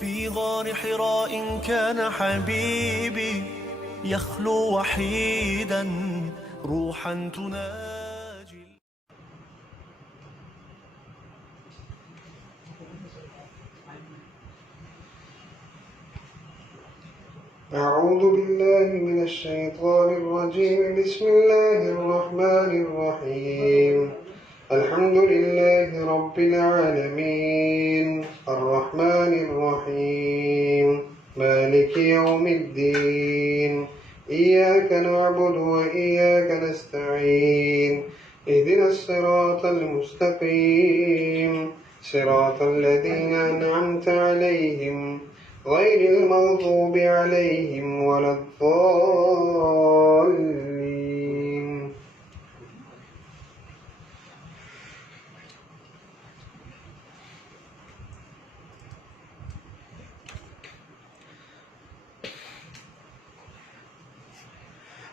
في غار حراء كان حبيبي يخلو وحيدا روحا تناجي. أعوذ بالله من الشيطان الرجيم. بسم الله الرحمن الرحيم. الحمد لله رب العالمين الرحمن الرحيم مالك يوم الدين إياك نعبد وإياك نستعين اهدنا الصراط المستقيم صراط الذين أنعمت عليهم غير المغضوب عليهم ولا الضالين.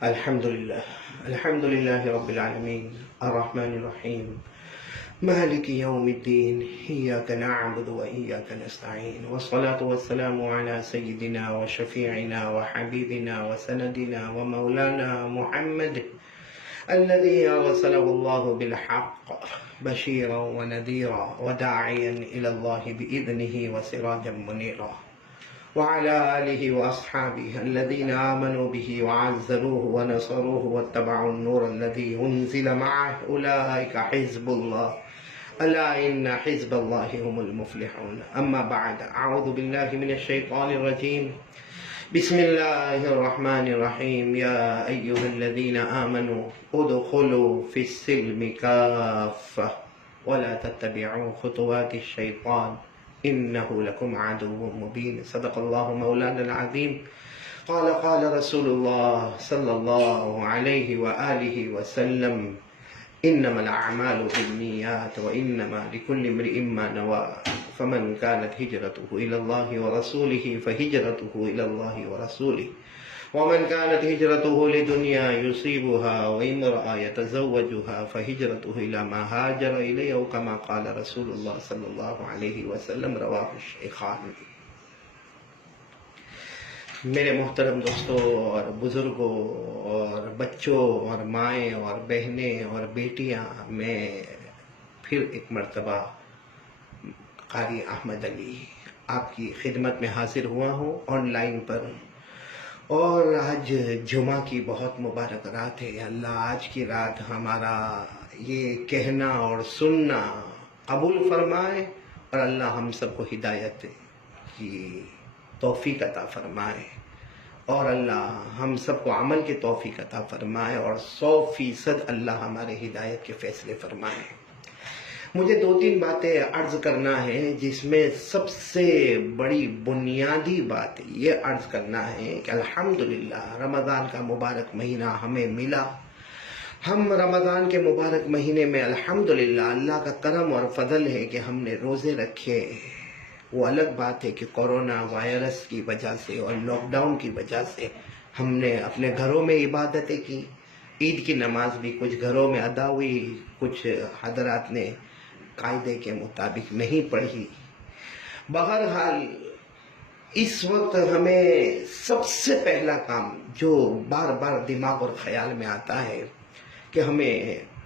الحمد لله رب العالمين الرحمن الرحيم مالك يوم الدين إياك نعبد وإياك نستعين والصلاة والسلام على سيدنا وشفيعنا وحبيبنا وسندنا ومولانا محمد الذي أرسله الله بالحق بشيرا ونذيرا وداعيا إلى الله بإذنه وسراجا منيرا وعلى آله وأصحابه الذين آمنوا به وعزروه ونصروه واتبعوا النور الذي أنزل معه أولئك حزب الله ألا إن حزب الله هم المفلحون. أما بعد، أعوذ بالله من الشيطان الرجيم. بسم الله الرحمن الرحيم. يا أيها الذين آمنوا ادخلوا في السلم كافة ولا تتبعوا خطوات الشيطان إنه لكم عدو مبين. صدق الله مولانا العظيم. قال رسول الله صلى الله عليه وآله وسلم إنما الأعمال بالنيات وإنما لكل امرئ ما نوى فمن كانت هجرته إلى الله ورسوله فهجرته إلى الله ورسوله ومن كانت هجرته لدنيا يصيبها وامرأة يتزوجها فهجرته إلى ما هاجر إليه وكما قال رسول الله صلى الله عليه وسلم رواه الشيخان. میرے محترم دوستوں اور بزرگوں اور بچوں اور مائیں اور بہنیں اور بیٹیاں، میں پھر ایک مرتبہ قاری احمد علی آپ کی خدمت میں حاضر ہوا ہوں آن لائن پر، اور آج جمعہ کی بہت مبارک رات ہے. اللہ آج کی رات ہمارا یہ کہنا اور سننا قبول فرمائے، اور اللہ ہم سب کو ہدایت کی توفیق عطا فرمائے، اور اللہ ہم سب کو عمل کی توفیق عطا فرمائے، اور 100% اللہ ہمارے ہدایت کے فیصلے فرمائے. مجھے 2-3 باتیں عرض کرنا ہے، جس میں سب سے بڑی بنیادی بات یہ عرض کرنا ہے کہ الحمدللہ رمضان کا مبارک مہینہ ہمیں ملا. ہم رمضان کے مبارک مہینے میں الحمدللہ اللہ کا کرم اور فضل ہے کہ ہم نے روزے رکھے. وہ الگ بات ہے کہ کورونا وائرس کی وجہ سے اور لاک ڈاؤن کی وجہ سے ہم نے اپنے گھروں میں عبادتیں کی. عید کی نماز بھی کچھ گھروں میں ادا ہوئی، کچھ حضرات نے قاعدے کے مطابق نہیں پڑھی. بہرحال اس وقت ہمیں سب سے پہلا کام جو بار بار دماغ اور خیال میں آتا ہے کہ ہمیں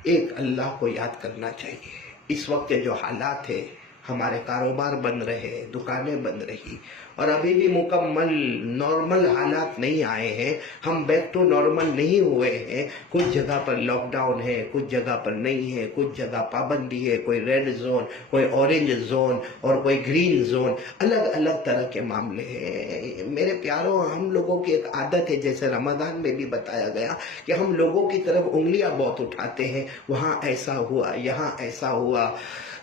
ایک اللہ کو یاد کرنا چاہیے. اس وقت کے جو حالات ہے، ہمارے کاروبار بند رہے، دکانیں بند رہی، اور ابھی بھی مکمل نارمل حالات نہیں آئے ہیں، ہم بیک ٹو نارمل نہیں ہوئے ہیں. کچھ جگہ پر لاک ڈاؤن ہے، کچھ جگہ پر نہیں ہے، کچھ جگہ پابندی ہے، کوئی ریڈ زون، کوئی اورنج زون اور کوئی گرین زون، الگ الگ طرح کے معاملے ہیں. میرے پیاروں، ہم لوگوں کی ایک عادت ہے، جیسے رمضان میں بھی بتایا گیا کہ ہم لوگوں کی طرف انگلیاں بہت اٹھاتے ہیں، وہاں ایسا ہوا، یہاں ایسا ہوا.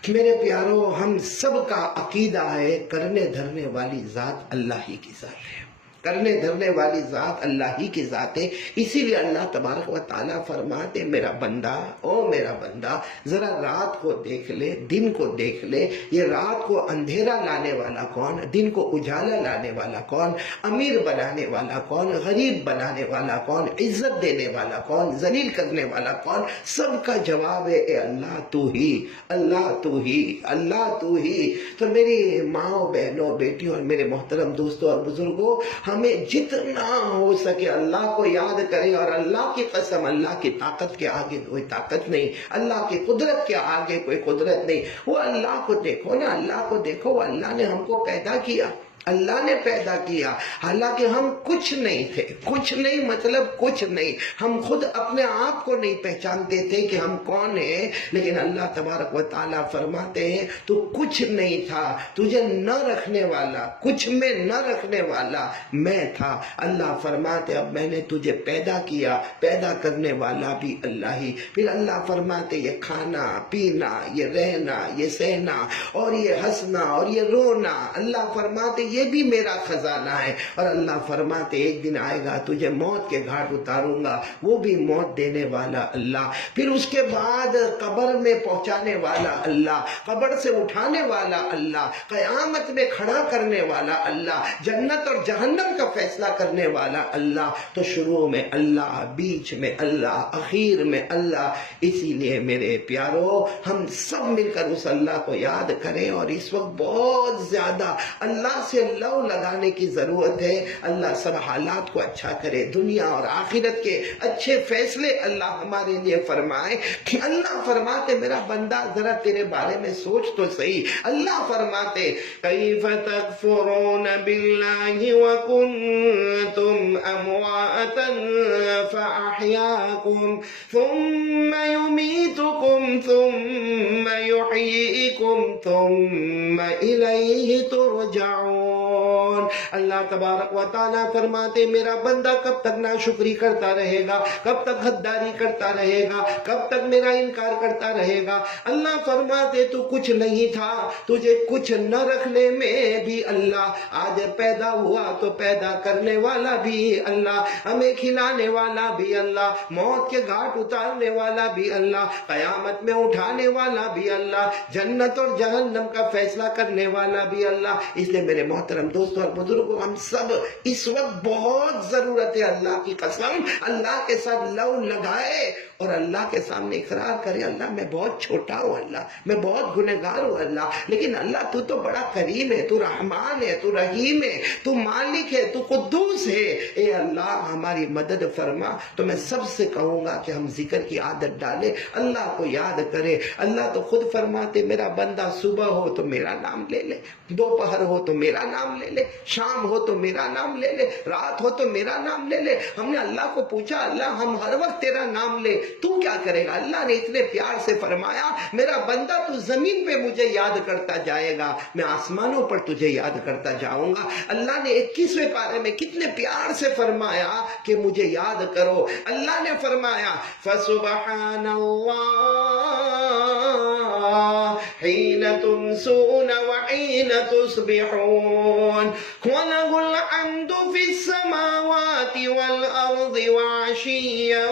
میرے پیاروں، ہم سب کا عقیدہ ہے کرنے دھرنے والی ذات اللہ ہی کی ذات ہے. کرنے دھرنے والی ذات اللہ ہی کی ذات ہے. اسی لیے اللہ تبارک و تعالیٰ فرماتے میرا بندہ، او میرا بندہ، ذرا رات کو دیکھ لے، دن کو دیکھ لے. یہ رات کو اندھیرا لانے والا کون، دن کو اجالا لانے والا کون، امیر بنانے والا کون، غریب بنانے والا کون، عزت دینے والا کون، ذلیل کرنے والا کون؟ سب کا جواب ہے اے اللہ تو ہی، اللہ تو ہی، اللہ تو ہی. تو میری ماں بہنوں بیٹیوں اور میرے محترم دوستوں اور بزرگوں، ہمیں جتنا ہو سکے اللہ کو یاد کریں. اور اللہ کی قسم، اللہ کی طاقت کے آگے کوئی طاقت نہیں، اللہ کی قدرت کے آگے کوئی قدرت نہیں. وہ اللہ کو دیکھو نا، اللہ کو دیکھو. وہ اللہ نے ہم کو پیدا کیا، اللہ نے پیدا کیا، حالانکہ ہم کچھ نہیں تھے. کچھ نہیں مطلب کچھ نہیں، ہم خود اپنے آپ کو نہیں پہچانتے تھے کہ ہم کون ہیں. لیکن اللہ تبارک و تعالیٰ فرماتے ہیں تو کچھ نہیں تھا، تجھے نہ رکھنے والا، کچھ میں نہ رکھنے والا میں تھا. اللہ فرماتے اب میں نے تجھے پیدا کیا، پیدا کرنے والا بھی اللہ ہی. پھر اللہ فرماتے یہ کھانا پینا، یہ رہنا، یہ سہنا، اور یہ ہنسنا اور یہ رونا، اللہ فرماتے یہ بھی میرا خزانہ ہے. اور اللہ فرماتے ایک دن آئے گا تجھے موت کے گھاٹ اتاروں گا، وہ بھی موت دینے والا اللہ. پھر اس کے بعد قبر میں پہنچانے والا اللہ، قبر سے اٹھانے والا اللہ، قیامت میں کھڑا کرنے والا اللہ، جنت اور جہنم کا فیصلہ کرنے والا اللہ. تو شروع میں اللہ، بیچ میں اللہ، اخیر میں اللہ. اسی لیے میرے پیارو، ہم سب مل کر اس اللہ کو یاد کریں. اور اس وقت بہت زیادہ اللہ سے لو لگانے کی ضرورت ہے. اللہ سب حالات کو اچھا کرے، دنیا اور آخرت کے اچھے فیصلے اللہ ہمارے لیے فرمائے. کہ اللہ فرماتے میرا بندہ ذرا تیرے بارے میں سوچ تو صحیح. اللہ فرماتے کیف تکفرون باللہ وکنتم امواتا فاحیاکم ثم یمیتکم ثم یحییکم ثم الیہ ترجعون. اللہ تبارک و تعالیٰ فرماتے میرا بندہ کب تک ناشکری کرتا رہے گا، کب تک غداری کرتا رہے گا، کب تک میرا انکار کرتا رہے گا. اللہ فرماتے تو کچھ نہیں تھا، تجھے کچھ نہ رکھنے میں بھی اللہ، آج پیدا ہوا تو پیدا کرنے والا بھی اللہ، ہمیں کھلانے والا بھی اللہ، موت کے گھاٹ اتارنے والا بھی اللہ، قیامت میں اٹھانے والا بھی اللہ، جنت اور جہنم کا فیصلہ کرنے والا بھی اللہ. اس لیے میرے محترم دوستوں اور بزرگوں، ہم سب اس وقت بہت ضرورت ہے اللہ کی قسم اللہ کے ساتھ لو لگائے اور اللہ کے سامنے اقرار کرے اللہ میں بہت چھوٹا ہوں، اللہ میں بہت گنہگار ہوں اللہ، لیکن اللہ تو تو بڑا کریم ہے، تو رحمان ہے، تو رحیم ہے، تو مالک ہے، تو قدوس ہے. اے اللہ ہماری مدد فرما. تو میں سب سے کہوں گا کہ ہم ذکر کی عادت ڈالیں، اللہ کو یاد کرے. اللہ تو خود فرماتے میرا بندہ صبح ہو تو میرا نام لے لے، دوپہر ہو تو میرا نام لے لے، شام ہو تو میرا نام لے لے، رات ہو تو میرا نام لے لے. ہم نے اللہ کو پوچھا اللہ ہم ہر وقت تیرا نام لے تو کیا کرے گا؟ اللہ نے اتنے پیار سے فرمایا میرا بندہ تو زمین پہ مجھے یاد کرتا جائے گا، میں آسمانوں پر تجھے یاد کرتا جاؤں گا. اللہ نے 21ویں پارے میں کتنے پیار سے فرمایا کہ مجھے یاد کرو. اللہ نے فرمایا فسبحان اللہ حین تمسون وحین تصبحون وَلَهُ الْحَمْدُ فِي السَّمَاوَاتِ وَالْأَرْضِ وَعَشِيًّا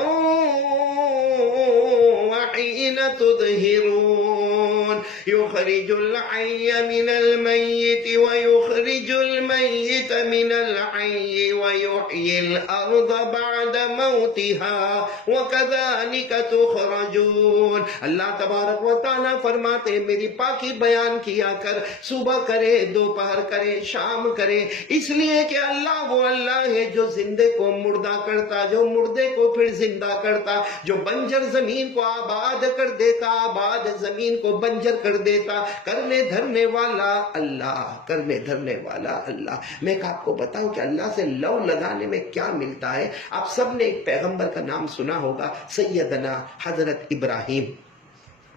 وَحِينَ تُظْهِرُونَ يُخْرِجُ الْحَيَّ مِنَ الْمَيِّتِ وَيُخْرِجُ الْمَيِّتَ مِنَ الْحَيِّ وَيُحْيِي الْأَرْضَ بَعْدَ مَوْتِهَا وَكَذَلِكَ تُخْرَجُونَ. اللہ تبارک و تعالیٰ فرماتے میری پاکی بیان کیا کر، صبح کرے، دوپہر کرے، شام کرے، اس لیے کہ اللہ وہ اللہ ہے جو زندے کو مردہ کرتا، جو مردے کو پھر زندہ کرتا، جو بنجر زمین کو آباد کر دیتا، آباد زمین کو بنجر کر دیتا، کرنے دھرنے والا اللہ، کرنے دھرنے والا اللہ. میں آپ کو بتاؤں کہ اللہ سے لو لگانے میں کیا ملتا ہے. آپ سب نے ایک پیغمبر کا نام سنا ہوگا، سیدنا حضرت ابراہیم.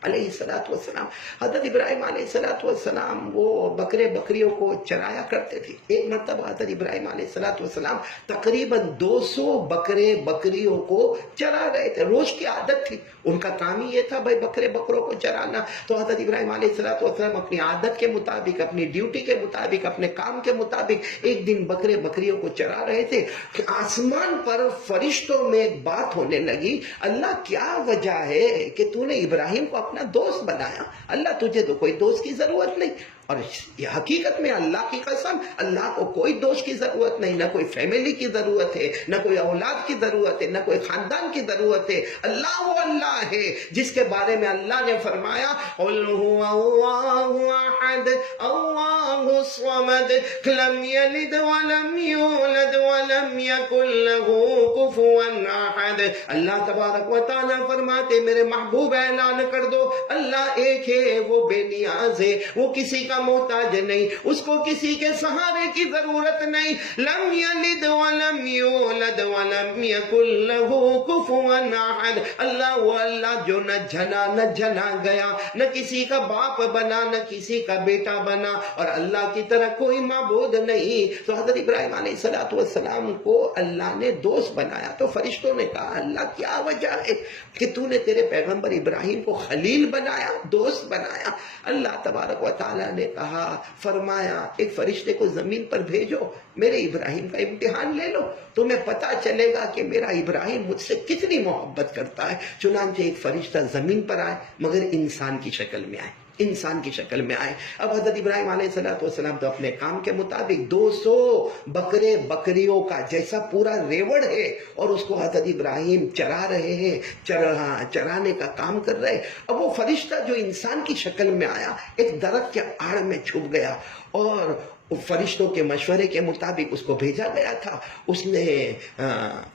علیہ السلام. حضرت ابراہیم علیہ السلام وہ بکرے بکریوں کو چرایا کرتے تھے. ایک مرتبہ حضرت ابراہیم علیہ السلام تقریباً 200 بکرے بکریوں کو چرا رہے تھے. روز کی عادت تھی, ان کا کام ہی یہ تھا بھائی بکرے بکروں کو چرانا. تو حضرت ابراہیم علیہ السلام اپنی عادت کے مطابق, اپنی ڈیوٹی کے مطابق, اپنے کام کے مطابق ایک دن بکرے بکریوں کو چرا رہے تھے کہ آسمان پر فرشتوں میں ایک بات ہونے لگی, اللہ کیا وجہ ہے کہ تو نے ابراہیم کو اپنا دوست بنایا؟ اللہ تجھے تو کوئی دوست کی ضرورت نہیں. اور یہ حقیقت میں اللہ کی قسم, اللہ کو کوئی دوست کی ضرورت نہیں, نہ کوئی فیملی کی ضرورت ہے, نہ کوئی اولاد کی ضرورت ہے, نہ کوئی خاندان کی ضرورت ہے. اللہ وہ اللہ ہے جس کے بارے میں اللہ نے فرمایا قل هو الله احد الله الصمد لم يلد ولم يولد ولم يكن له كفوا احد. اللہ تبارک و تعالیٰ فرماتے میرے محبوب اعلان کر دو اللہ ایک ہے, وہ بے نیاز ہے, وہ کسی کا محتاج نہیں, اس کو کسی کے سہارے کی ضرورت نہیں. لم یلد ولم یولد ولم یکن له کفوا احد. اللہ وہ اللہ جو نہ جنا نہ جنا گیا, نہ کسی کا باپ بنا نہ کسی کا بیٹا بنا, اور اللہ کی طرح کوئی معبود نہیں. تو حضرت ابراہیم علیہ السلام کو اللہ نے دوست بنایا. تو فرشتوں نے کہا اللہ کیا وجہ ہے کہ تو نے تیرے پیغمبر ابراہیم کو خلیل بنایا, دوست بنایا؟ اللہ تبارک و تعالیٰ نے کہا, فرمایا ایک فرشتے کو زمین پر بھیجو, میرے ابراہیم کا امتحان لے لو, تمہیں پتا چلے گا کہ میرا ابراہیم مجھ سے کتنی محبت کرتا ہے. چنانچہ ایک فرشتہ زمین پر آئے مگر انسان کی شکل میں آئے, انسان کی شکل میں آئے. اب حضرت ابراہیم علیہ السلام تو اپنے کام کے مطابق 200 بکرے بکریوں کا جیسا پورا ریوڑ ہے, اور اس کو حضرت ابراہیم چرا رہے ہیں, چرانے کا کام کر رہے. اب وہ فرشتہ جو انسان کی شکل میں آیا ایک درخت کے آڑ میں چھپ گیا, اور فرشتوں کے مشورے کے مطابق اس کو بھیجا گیا تھا. اس نے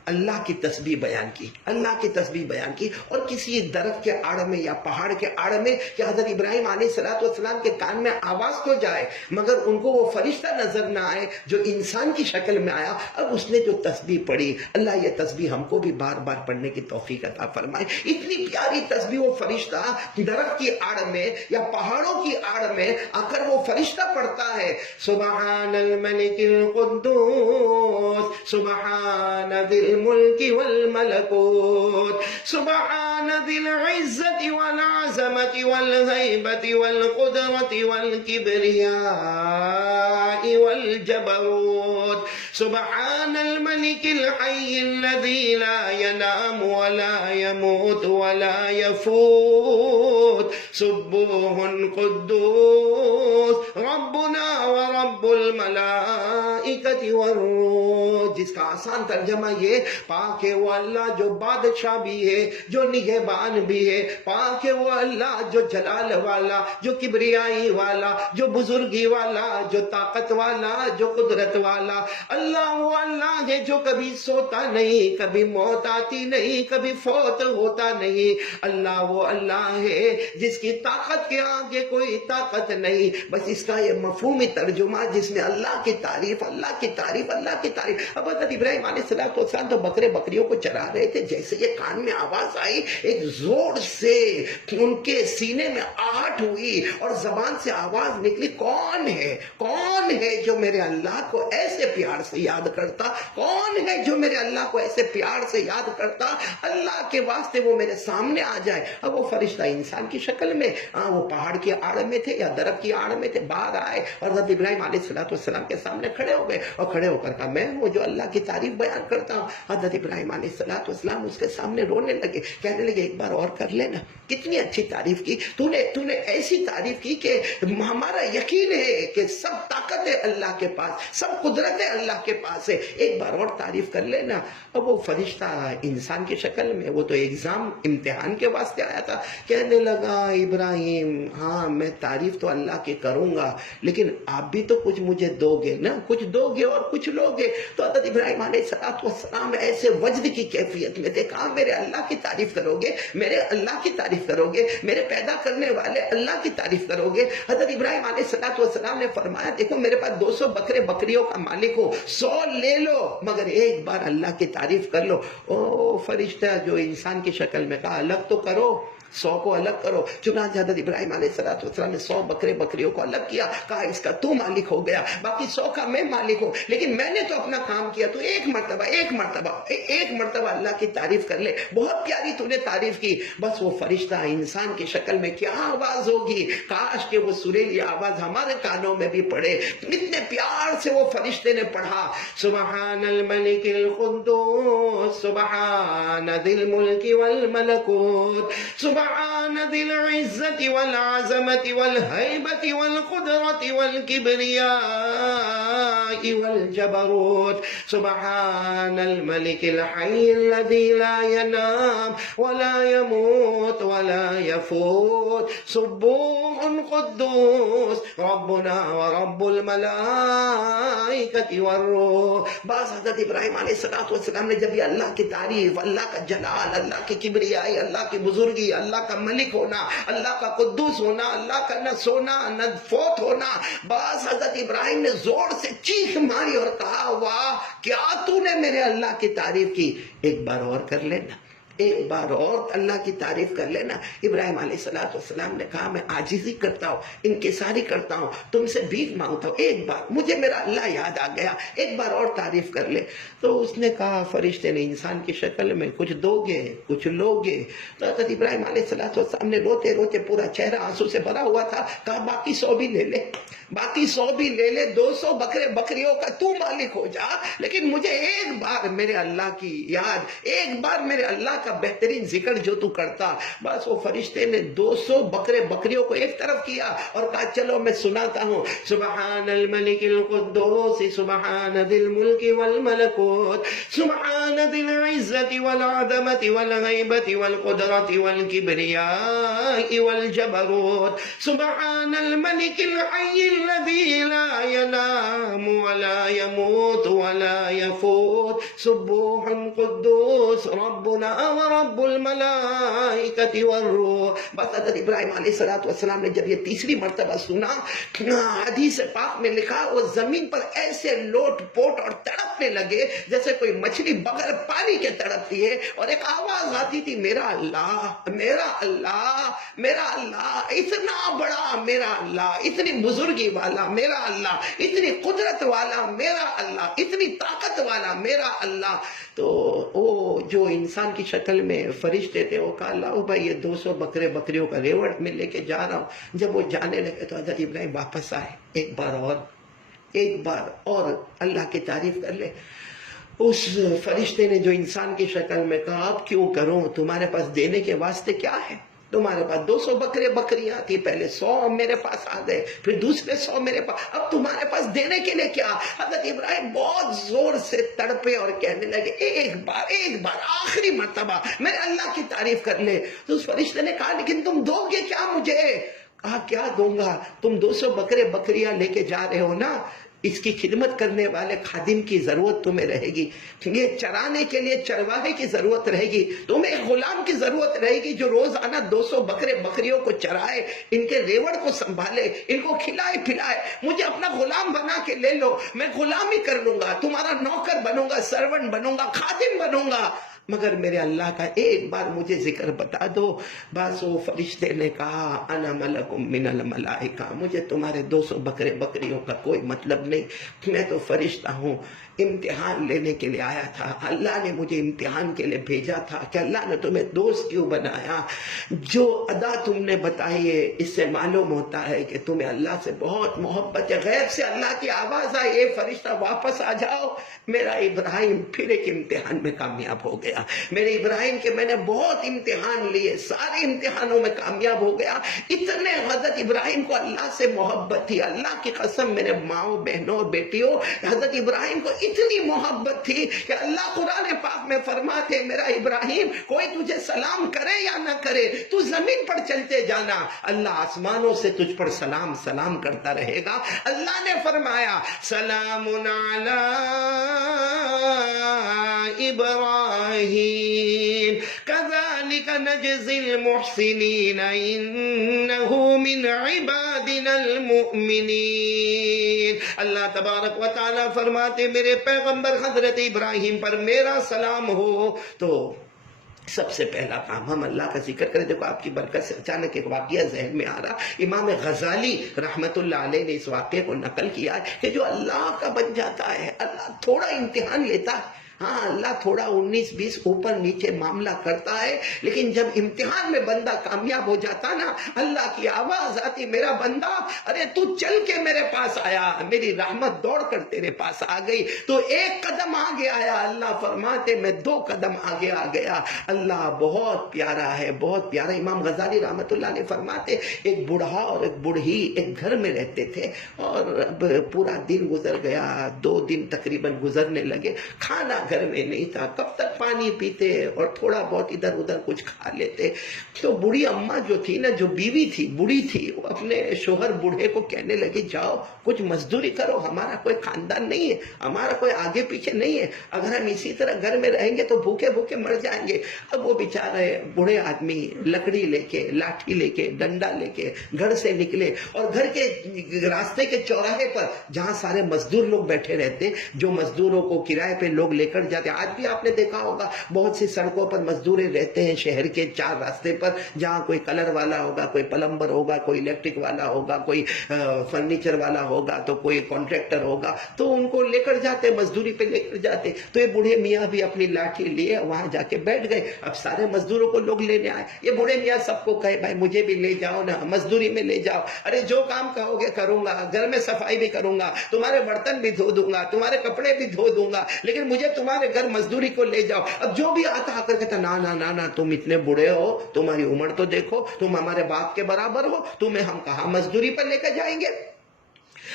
اللہ کی تسبیح بیان کی, اللہ کی تسبیح بیان کی, اور کسی درخت کے آڑ میں یا پہاڑ کے آڑ میں کہ حضرت ابراہیم علیہ السلام کے کان میں آواز تو جائے مگر ان کو وہ فرشتہ نظر نہ آئے جو انسان کی شکل میں آیا. اب اس نے جو تسبیح پڑھی, اللہ یہ تسبیح ہم کو بھی بار بار پڑھنے کی توفیق عطا فرمائے. اتنی پیاری تسبیح وہ فرشتہ درخت کی آڑ میں یا پہاڑوں کی آڑ میں آ کر وہ فرشتہ پڑھتا ہے, سبحان الملک القدوس سبحان ذی الملک والملکوت سبحان ذی العزت والعظمت والہیبت والقدرت والکبریاء والجبروت سبحان الملک الحی الذی لا ینام ولا يموت ولا يفوت سبوح قدوس ربنا ورب الملائکۃ والروح. جس کا آسان ترجمہ یہ, پاک ہے وہ اللہ جو بادشاہ بھی ہے, جو نگہبان بھی ہے, پاک ہے وہ اللہ جو جلال والا, جو کبریائی والا, جو بزرگی والا, جو طاقت والا, جو قدرت والا. اللہ وہ اللہ ہے جو کبھی سوتا نہیں, کبھی موت آتی نہیں, کبھی فوت ہوتا نہیں. اللہ وہ اللہ ہے جس کی طاقت کے آگے کوئی طاقت نہیں. بس اس کا یہ مفہومی ترجمہ جس میں اللہ کی تعریف, اللہ کی تعریف, اللہ کی تعریف. اب حضرت ابراہیم علیہ السلام تو بکرے بکریوں کو چرا رہے تھے, جیسے یہ کان میں آواز آئی ایک زور سے ان کے سینے میں آہٹ ہوئی اور زبان سے آواز نکلی, کون ہے, کون ہے جو میرے اللہ کو ایسے پیار سے یاد کرتا, کون ہے جو میرے اللہ کو ایسے پیار سے یاد کرتا, اللہ کے واسطے وہ میرے سامنے آ جائے. اب وہ فرشتہ انسان کی شکل میں, وہ پہاڑ کی آڑ میں تھے یا درخت کی آڑ میں تھے, باہر آئے اور حضرت ابراہیم علیہ السلام کے سامنے کھڑے ہو گئے, اور کھڑے ہو کر کہا میں وہ جو اللہ کی تعریف بیان کرتا ہوں. حضرت ابراہیم علیہ السلام اس کے سامنے رونے لگے, کہنے لگے ایک بار اور کر لینا, کتنی اچھی تعریف کی تو نے ایسی تعریف کی کہ ہمارا یقین ہے کہ سب طاقت ہے اللہ کے پاس, سب قدرت ہے اللہ کے پاس ہے, ایک بار اور تعریف کر لینا. اب وہ فرشتہ انسان کی شکل میں, وہ تو ایگزام امتحان کے واسطے آیا تھا, کہنے لگا ابراہیم ہاں میں تعریف تو اللہ کی کروں گا لیکن آپ بھی تو کچھ مجھے دو گے نا, کچھ دو گے اور کچھ لو گے. تو حضرت ابراہیم علیہ السلام ایسے وجد کی کیفیت میں تھے, کہا میرے اللہ کی تعریف کرو گے, میرے اللہ کی تعریف کرو گے, میرے پیدا کرنے والے اللہ کی تعریف کرو گے. حضرت ابراہیم علیہ السلام نے فرمایا دیکھو میرے پاس 200 بکرے بکریوں کا مالک ہو, 100 لے لو مگر ایک بار اللہ کی تعریف کر لو. او فرشتہ جو انسان کی شکل میں, کہا الگ تو کرو, 100 کو الگ کرو. چنانچہ حضرت ابراہیم علیہ السلام نے 100 بکرے بکریوں کو الگ کیا, کہا اس کا تو مالک ہو گیا, باقی 100 کا میں مالک ہوں, لیکن میں نے تو اپنا کام کیا, تو ایک مرتبہ اللہ کی تعریف کر لے. بہت پیاری تو نے تعریف کی. بس وہ فرشتہ انسان کی شکل میں کیا آواز ہوگی, کاش کہ وہ سریلی آواز ہمارے کانوں میں بھی پڑے. اتنے پیار سے وہ فرشتے نے پڑھا, سبحان الملک القدوس سبحان ذی الملک والملکوت سبحان ذی العزت والعظمت والہیبت والقدرت والکبریاء والجبروت سبحان الملک الحی الذی لا ینام ولا يموت ولا يفوت سبوح قدوس ربنا ورب الملائکۃ والروح. بعض حضرت ابراہیم علیہ السلام نے جب یہ اللہ کی تعریف, اللہ کا جلال, اللہ کی کبریائی, اللہ کی بزرگی, اللہ کا ملک ہونا, اللہ کا قدوس ہونا, اللہ کا نہ سونا نہ فوت ہونا, بعض حضرت ابراہیم نے زور سے چیخ ماری اور کہا واہ کیا تو نے میرے اللہ کی تعریف کی. ایک بار اور کر لینا, ایک بار اور اللہ کی تعریف کر لینا. ابراہیم علیہ السلام نے کہا میں عاجزی کرتا ہوں, انکساری کرتا ہوں, تم سے بھیک مانگتا ہوں, ایک بار مجھے میرا اللہ یاد آ گیا, ایک بار اور تعریف کر لے. تو اس نے کہا فرشتے نے انسان کی شکل میں کچھ دو گے کچھ لوگے. تو حضرت ابراہیم علیہ السلام نے روتے روتے, پورا چہرہ آنسو سے بھرا ہوا تھا, کہا باقی 100 بھی لے لے, باقی 100 بھی لے لے, 200 بکرے بکریوں کا تو مالک ہو جا, لیکن مجھے ایک بار میرے اللہ کی یاد, ایک بار میرے اللہ کا بہترین ذکر جو تو کرتا. بس وہ فرشتے نے 200 بکرے بکریوں کو ایک طرف کیا اور کہا چلو میں سناتا ہوں, سبحان الملک القدوس سبحان ذی الملک والملکوت سبحان ذی العزت والعظمت والغیبت والقدرت والکبریاء والجبروت سبحان الملک الحی الذی لا ینام ولا يموت ولا يفوت سبوح قدوس ربنا ورب الملائکۃ والروح. بس حضرت ابراہیم علیہ السلام نے جب یہ تیسری مرتبہ سنا, حدیث پاک میں لکھا وہ زمین پر ایسے لوٹ پوٹ اور تڑپنے لگے جیسے کوئی مچھلی بغیر پانی کے تڑپتی ہے, اور ایک آواز آتی تھی میرا اللہ میرا اللہ میرا اللہ, اتنا بڑا میرا اللہ, اتنی بزرگی والا میرا اللہ, اتنی قدرت والا میرا اللہ, اتنی طاقت والا میرا اللہ. تو وہ جو انسان کی شکل میں فرشتے تھے وہ کہا اللہ بھائی یہ 200 بکرے بکریوں کا ریوڑ میں لے کے جا رہا ہوں. جب وہ جانے لگے تو حضرت ابراہیم واپس آئے, ایک بار اور اللہ کی تعریف کر لے. اس فرشتے نے جو انسان کی شکل میں کہا اب کیوں کروں, تمہارے پاس دینے کے واسطے کیا ہے, تمہارے پاس 200 بکرے بکریاں تھی, پہلے 100 میرے پاس آ گئے, پھر دوسرے 100 میرے پاس, اب تمہارے پاس دینے کے لیے کیا. حضرت ابراہیم بہت زور سے تڑپے اور کہنے لگے ایک بار آخری مرتبہ میرے اللہ کی تعریف کر لے. تو اس فرشتے نے کہا لیکن تم دو گے کیا مجھے. کہا کیا دوں گا, تم 200 بکرے بکریاں لے کے جا رہے ہو نا, اس کی خدمت کرنے والے خادم کی ضرورت تمہیں رہے گی, یہ چرانے کے لیے چرواہے کی ضرورت رہے گی, تمہیں ایک غلام کی ضرورت رہے گی جو روزانہ 200 بکرے بکریوں کو چرائے, ان کے ریوڑ کو سنبھالے, ان کو کھلائے پھلائے. مجھے اپنا غلام بنا کے لے لو, میں غلامی کر لوں گا, تمہارا نوکر بنوں گا, سرونٹ بنوں گا, خادم بنوں گا, مگر میرے اللہ کا ایک بار مجھے ذکر بتا دو. بس وہ فرشتے نے کہا انا ملک من الملائکہ, مجھے تمہارے 200 بکرے بکریوں کا کوئی مطلب نہیں, میں تو فرشتہ ہوں, امتحان لینے کے لیے آیا تھا. اللہ نے مجھے امتحان کے لیے بھیجا تھا کہ اللہ نے تمہیں دوست کیوں بنایا. جو ادا تم نے بتائی ہے اس سے معلوم ہوتا ہے کہ تمہیں اللہ سے بہت محبت ہے. غیب سے اللہ کی آواز آئی اے فرشتہ واپس آ جاؤ. میرا ابراہیم پھر ایک امتحان میں کامیاب ہو گیا. میرے ابراہیم کے میں نے بہت امتحان لیے, سارے امتحانوں میں کامیاب ہو گیا. اتنے حضرت ابراہیم کو اللہ سے محبت تھی, اللہ کی قسم میرے ماؤں بہنوں بیٹیوں, حضرت ابراہیم کو اتنی محبت تھی کہ اللہ قرآن پاک میں فرماتے میرا ابراہیم کوئی تجھے سلام کرے یا نہ کرے تو زمین پر چلتے جانا, اللہ آسمانوں سے تجھ پر سلام سلام کرتا رہے گا. اللہ نے فرمایا سلام علی ابراہیم کذالک نجزی المحسنین انہ من عبادنا المؤمنین. اللہ تبارک و تعالیٰ فرماتے میرے پیغمبر حضرت ابراہیم پر میرا سلام ہو. تو سب سے پہلا کام ہم اللہ کا ذکر کریں. دیکھو آپ کی برکت سے اچانک ایک واقعہ ذہن میں آ رہا. امام غزالی رحمت اللہ علیہ نے اس واقعے کو نقل کیا ہے کہ جو اللہ کا بن جاتا ہے، اللہ تھوڑا امتحان لیتا ہے. ہاں اللہ تھوڑا 19-20 اوپر نیچے معاملہ کرتا ہے، لیکن جب امتحان میں بندہ کامیاب ہو جاتا نا، اللہ کی آواز آتی، میرا بندہ ارے تو چل کے میرے پاس آیا، میری رحمت دوڑ کر تیرے پاس آ گئی. تو ایک قدم آگے آیا، اللہ فرماتے میں 2 قدم آگے آ گیا. اللہ بہت پیارا ہے، بہت پیارا. امام غزالی رحمت اللہ علیہ فرماتے ایک بوڑھا اور ایک بوڑھی ایک گھر میں رہتے تھے، اور اب پورا دن گزر گیا، 2 دن تقریباً گزرنے لگے. کھانا گھر میں نہیں تھا، کب تک پانی پیتے اور تھوڑا بہت ادھر ادھر کچھ کھا لیتے. تو بوڑھی اماں جو تھی نا، جو بیوی تھی، بوڑھی تھی، وہ اپنے شوہر بوڑھے کو کہنے لگی جاؤ کچھ مزدوری کرو، ہمارا کوئی خاندان نہیں ہے، ہمارا کوئی آگے پیچھے نہیں ہے، اگر ہم اسی طرح گھر میں رہیں گے تو بھوکے بھوکے مر جائیں گے. اب وہ بیچارے بوڑھے آدمی لکڑی لے کے، لاٹھی لے کے، ڈنڈا لے کے گھر سے نکلے، اور گھر کے راستے کے چوراہے پر جہاں سارے مزدور لوگ بیٹھے رہتے، جو مزدوروں کو کرائے پہ لوگ لے کر جاتے. آج بھی آپ نے دیکھا ہوگا بہت سی سڑکوں پر مزدوریں رہتے ہیں شہر کے 4 راستے پر، جہاں کوئی کلر والا ہوگا، کوئی پلمبر ہوگا، کوئی الیکٹرک والا ہوگا، کوئی فرنیچر والا ہوگا، تو کوئی کانٹریکٹر ہوگا، تو ان کو لے کر جاتے، مزدوری پہ لے کر جاتے. تو یہ بوڑھے میاں بھی اپنی لاٹھی لیے وہاں جا کے بیٹھ گئے. اب سارے مزدوروں کو لوگ لینے آئے. یہ بوڑھے میاں سب کو کہے بھائی مجھے بھی لے جاؤ نا، مزدوری میں لے جاؤ. ارے جو کام کہو گے کروں گا، گھر میں صفائی بھی کروں گا، تمہارے برتن بھی دھو دوں گا، تمہارے کپڑے بھی دھو دوں گا، لیکن مجھے تمہارے گھر مزدوری کو لے جاؤ. اب جو بھی آتا آ کر کہتا نا نا نا نا، تم اتنے بوڑھے ہو، تمہاری عمر تو دیکھو، تم ہمارے باپ کے برابر ہو، تمہیں ہم کہاں مزدوری پر لے کر جائیں گے،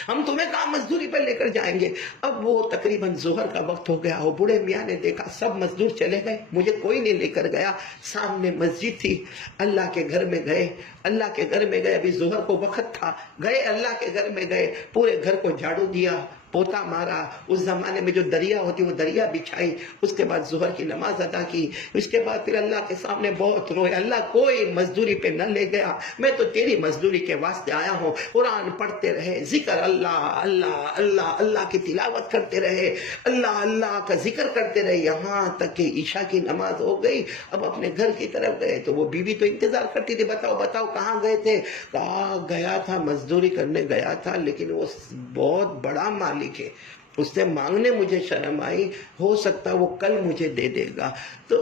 ہم تمہیں کہاں مزدوری پر لے کر جائیں گے. اب وہ تقریباً ظہر کا وقت ہو گیا. وہ بوڑھے میاں نے دیکھا سب مزدور چلے گئے، مجھے کوئی نہیں لے کر گیا. سامنے مسجد تھی، اللہ کے گھر میں گئے، اللہ کے گھر میں گئے. ابھی ظہر کو وقت تھا، گئے اللہ کے گھر میں گئے، پورے گھر کو جھاڑو دیا، پوتا مارا. اس زمانے میں جو دریا ہوتی وہ دریا بچھائی. اس کے بعد ظہر کی نماز ادا کی. اس کے بعد پھر اللہ کے سامنے بہت روئے. اللہ کوئی مزدوری پہ نہ لے گیا، میں تو تیری مزدوری کے واسطے آیا ہوں. قرآن پڑھتے رہے، ذکر اللہ اللہ اللہ اللہ کی تلاوت کرتے رہے، اللہ اللہ کا ذکر کرتے رہے، یہاں تک کہ عشاء کی نماز ہو گئی. اب اپنے گھر کی طرف گئے تو وہ بیوی تو انتظار کرتی تھی، بتاؤ بتاؤ کہاں گئے تھے. کہا گیا تھا مزدوری کرنے گیا تھا، لیکن وہ بہت بڑا مالک ہے، اس سے مانگنے مجھے شرم آئی، ہو سکتا وہ کل مجھے دے دے گا. تو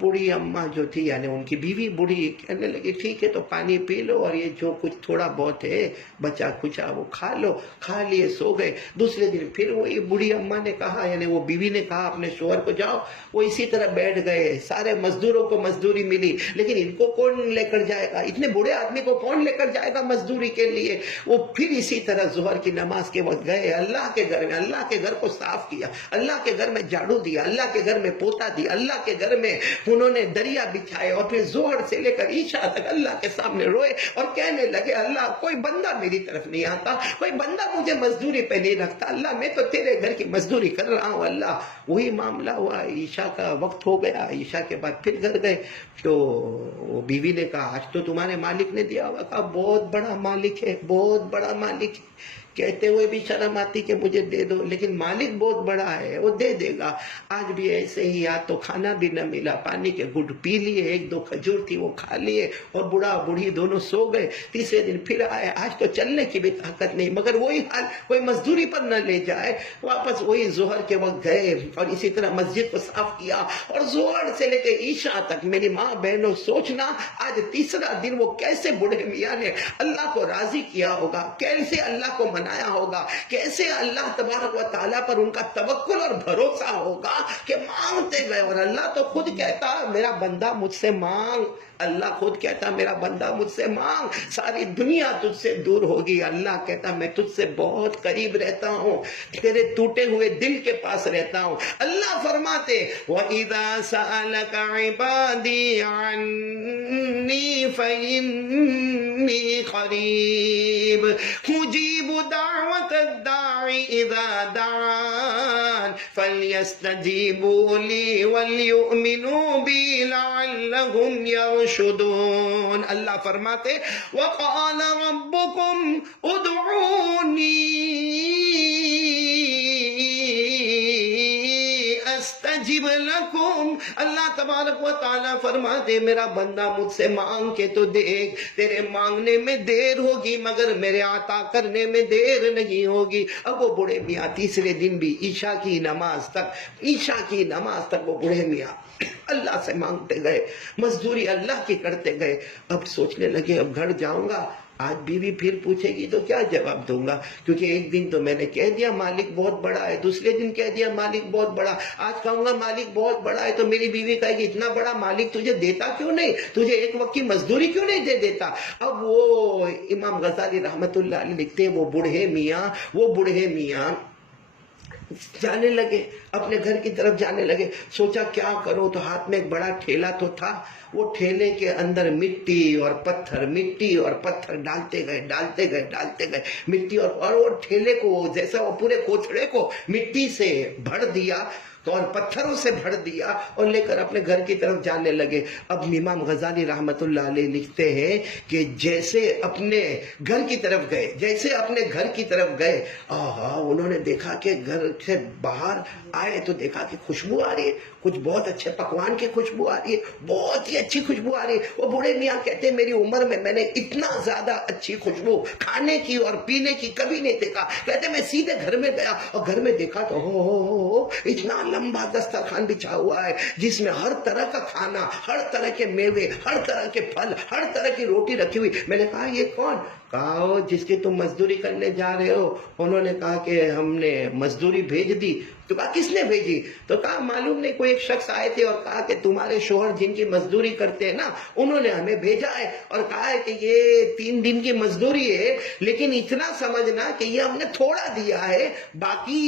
بوڑھی اماں جو تھی، یعنی ان کی بیوی بوڑھی، کہنے لگی ٹھیک ہے تو پانی پی لو، اور یہ جو کچھ تھوڑا بہت ہے بچا کچا وہ کھا لو. کھا لیے سو گئے. دوسرے دن پھر وہی بوڑھی اماں نے کہا، یعنی وہ بیوی نے کہا اپنے شوہر کو جاؤ. وہ اسی طرح بیٹھ گئے. سارے مزدوروں کو مزدوری ملی، لیکن ان کو کون لے کر جائے گا، اتنے بوڑھے آدمی کو کون لے کر جائے گا مزدوری کے لیے. وہ پھر اسی طرح ظہر کی نماز کے وقت گئے اللہ کے گھر میں، اللہ کے گھر کو صاف کیا، اللہ کے گھر میں جھاڑو دیا، اللہ کے گھر میں پوتا دیا، اللہ کے گھر میں انہوں نے دریا بچھائے، اور پھر ظہر سے لے کر عشاء تک اللہ کے سامنے روئے اور کہنے لگے اللہ کوئی بندہ میری طرف نہیں آتا، کوئی بندہ مجھے مزدوری پہ نہیں رکھتا، اللہ میں تو تیرے گھر کی مزدوری کر رہا ہوں. اللہ وہی معاملہ ہوا. عشاء کا وقت ہو گیا، عشاء کے بعد پھر گھر گئے. تو بیوی نے کہا آج تو تمہارے مالک نے دیا ہوا. کہا بہت بڑا مالک ہے، بہت بڑا مالک ہے. کہتے ہوئے بھی شرم آتی کہ مجھے دے دو، لیکن مالک بہت بڑا ہے، وہ دے دے گا. آج بھی ایسے ہی، یا تو کھانا بھی نہ ملا، پانی کے گھٹ پی لیے، 1-2 کھجور تھی وہ کھا لیے، اور بوڑھا بوڑھی دونوں سو گئے. تیسرے دن پھر آئے، آج تو چلنے کی بھی طاقت نہیں، مگر وہی حال، کوئی مزدوری پر نہ لے جائے. واپس وہی ظہر کے وقت گئے اور اسی طرح مسجد کو صاف کیا، اور ظہر سے لے کے عشاء تک. میری ماں بہنوں سوچنا آج تیسرا دن وہ کیسے بوڑھے میاں نے اللہ کو راضی کیا ہوگا، کیسے اللہ کو منایا ہوگا، کیسے اللہ تبارک و تعالیٰ پر ان کا توکل اور بھروسہ ہوگا کہ مانگتے گئے. اور اللہ تو خود کہتا میرا بندہ مجھ سے مانگ، اللہ خود کہتا میرا بندہ مجھ سے مانگ، ساری دنیا تجھ سے دور ہوگی، اللہ کہتا میں تجھ سے بہت قریب رہتا ہوں، تیرے ٹوٹے ہوئے دل کے پاس رہتا ہوں. اللہ فرماتے وَإِذَا سَأَلَكَ عِبَادِي عَنِّي فَإِنِّي قَرِيبٌ أُجِيبُ دَعْوَةَ الدَّاعِ إِذَا دَعَانِ فَلْيَسْتَجِيبُوا لِي وَلْيُؤْمِنُوا بِي لَعَلَّهُمْ يَرْشُدُونَ. اللہ فرماتے وَقَالَ رَبُّكُمْ ادْعُونِي استجب لکم، اللہ تبارک و تعالیٰ فرماتے میرا بندہ مجھ سے مانگ کے تو دیکھ، تیرے مانگنے میں دیر ہوگی مگر میرے عطا کرنے میں دیر نہیں ہوگی۔ اب وہ بوڑھے میاں تیسرے دن بھی عشاء کی نماز تک وہ بوڑھے میاں اللہ سے مانگتے گئے، مزدوری اللہ کی کرتے گئے۔ اب سوچنے لگے اب گھر جاؤں گا، آج بیوی پھر پوچھے گی تو کیا جواب دوں گا، کیونکہ ایک دن تو میں نے کہہ دیا مالک بہت بڑا ہے، دوسرے دن کہہ دیا مالک بہت بڑا، آج کہوں گا مالک بہت بڑا ہے تو میری بیوی کہے گی اتنا بڑا مالک تجھے دیتا کیوں نہیں، تجھے ایک وقت کی مزدوری کیوں نہیں دے دیتا۔ اب وہ امام غزالی رحمت اللہ علیہ لکھتے ہیں وہ بوڑھے میاں جانے لگے، اپنے گھر کی طرف جانے لگے۔ سوچا کیا کرو، تو ہاتھ میں ایک بڑا ٹھیلا تو تھا، وہ ٹھیلے کے اندر مٹی اور پتھر ڈالتے گئے مٹی اور وہ ٹھیلے کو جیسا وہ پورے کوتھڑے کو مٹی سے بھر دیا اور پتھروں سے بھر دیا اور لے کر اپنے گھر کی طرف جانے لگے۔ اب امام غزالی رحمت اللہ علیہ لکھتے ہیں کہ جیسے اپنے گھر کی طرف گئے انہوں نے دیکھا کہ گھر سے باہر آئے تو دیکھا کہ خوشبو آ رہی ہے، کچھ بہت اچھے پکوان کی خوشبو آ رہی ہے، بہت ہی اچھی خوشبو آ رہی ہے۔ وہ بوڑھے میاں کہتے ہیں میری عمر میں نے اتنا زیادہ اچھی خوشبو کھانے کی اور پینے کی کبھی نہیں دیکھا۔ کہتے میں سیدھے گھر میں گیا اور گھر میں دیکھا تو اتنا لمبا دسترخوان بچھا ہوا ہے جس میں ہر طرح کا کھانا، ہر طرح کے میوے، ہر طرح کے پھل، ہر طرح کی روٹی رکھی ہوئی۔ میں نے کہا یہ کون؟ کہا جس کی تم مزدوری کرنے جا رہے ہو۔ انہوں نے کہا کہ ہم نے مزدوری بھیج دی۔ تو کہا کس نے بھیجی؟ تو کہا معلوم نہیں، کوئی ایک شخص آئے تھے اور کہا کہ تمہارے شوہر جن کی مزدوری کرتے ہیں نا انہوں نے ہمیں بھیجا ہے اور کہا ہے کہ یہ 3 دن کی مزدوری ہے، لیکن اتنا سمجھنا کہ یہ ہم نے تھوڑا دیا ہے، باقی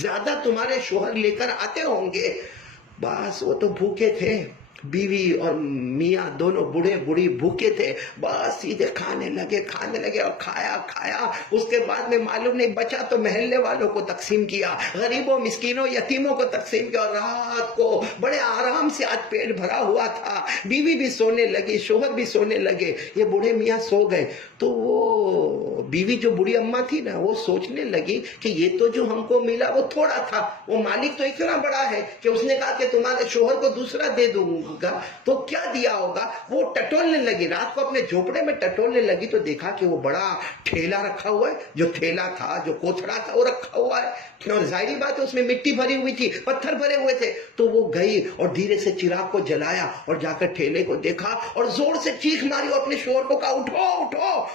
زیادہ تمہارے شوہر لے کر آتے ہوں گے۔ بس وہ تو بھوکے تھے، بیوی اور میاں دونوں بوڑھے بوڑھی بھوکے تھے، بس سیدھے کھانے لگے اور کھایا۔ اس کے بعد میں معلوم نہیں بچا تو محلے والوں کو تقسیم کیا، غریبوں مسکینوں یتیموں کو تقسیم کیا، اور رات کو بڑے آرام سے آج پیٹ بھرا ہوا تھا، بیوی بھی سونے لگی، شوہر بھی سونے لگے، یہ بوڑھے میاں سو گئے۔ تو وہ بیوی جو بوڑھی اماں تھی نا وہ سوچنے لگی کہ یہ تو جو ہم کو ملا وہ تھوڑا تھا، وہ مالک تو اتنا بڑا ہے کہ اس نے کہا کہ تمہارے شوہر کو دوسرا دے دوں گا تو کیا دیا ہوگا۔ وہ ٹٹولنے لگی، رات کو اپنے جھوپڑے میں ٹٹولنے لگی تو دیکھا کہ وہ بڑا ٹھیلا رکھا ہوا ہے، جو ٹھیلا تھا جو کوتھڑا تھا وہ رکھا ہوا ہے، اور ظاہری بات ہے اس میں مٹی بھری ہوئی تھی، پتھر بھرے ہوئے تھے۔ تو وہ گئی اور دھیرے سے چراغ کو جلایا اور جا کر ٹھیلے کو دیکھا اور زور سے چیخ ماری اور اپنے شوہر کو کہا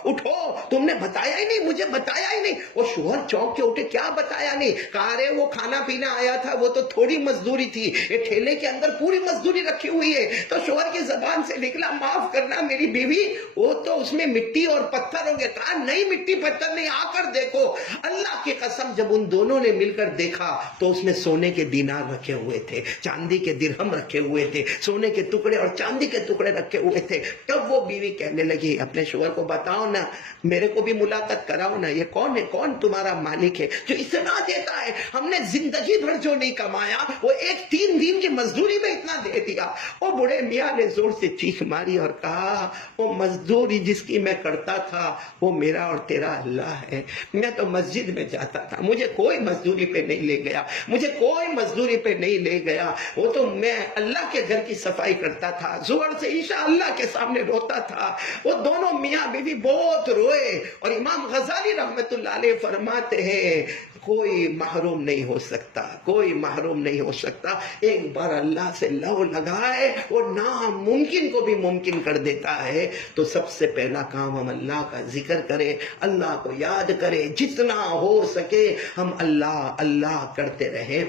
اٹھو، تم نے بتایا ہی نہیں، مجھے بتایا ہی نہیں۔ وہ شوہر چونک کے اٹھے، کیا بتایا نہیں؟ کہا رے وہ کھانا پینا آیا تھا، وہ تو تھوڑی مزدوری تھی، یہ ٹھیلے کے اندر پوری مزدوری رکھی ہوئی ہے۔ تو شوہر کی زبان سے نکلا معاف کرنا میری بیوی، وہ تو اس میں مٹی اور پتھر ہوں گے۔ کہا نہیں، مٹی پتھر نہیں، آ کر دیکھو۔ اللہ کی قسم جب ان دونوں نے مل کر دیکھا تو اس میں سونے کے دینار رکھے ہوئے تھے، چاندی کے درہم رکھے ہوئے تھے، سونے کے ٹکڑے اور چاندی کے ٹکڑے رکھے ہوئے تھے۔ تب وہ بیوی کہنے لگی اپنے شوہر کو بتاؤ نا، میرے کو بھی ملاقات کراؤ نا، یہ کون ہے، کون تمہارا مالک ہے جو اتنا دیتا ہے؟ ہم نے زندگی بھر جو نہیں کمایا وہ ایک 3 دن کی مزدوری میں اتنا دے دیا۔ وہ بڑے میاں نے زور سے چیخ ماری اور کہا وہ مزدوری جس کی میں کرتا تھا وہ میرا اور تیرا اللہ ہے۔ میں تو مسجد میں جاتا تھا، مجھے کوئی مزدوری پہ نہیں لے گیا، وہ تو میں اللہ کے گھر کی صفائی کرتا تھا، ظہر سے عشاء اللہ کے سامنے روتا تھا۔ وہ دونوں میاں بیوی بہت روئے اور امام غزالی رحمت اللہ علیہ فرماتے ہیں کوئی محروم نہیں ہو سکتا، ایک بار اللہ سے لو لگائے وہ ناممکن کو بھی ممکن کر دیتا ہے۔ تو سب سے پہلا کام ہم اللہ کا ذکر کریں، اللہ کو یاد کریں، جتنا ہو سکے ہم اللہ کرتے رہیں۔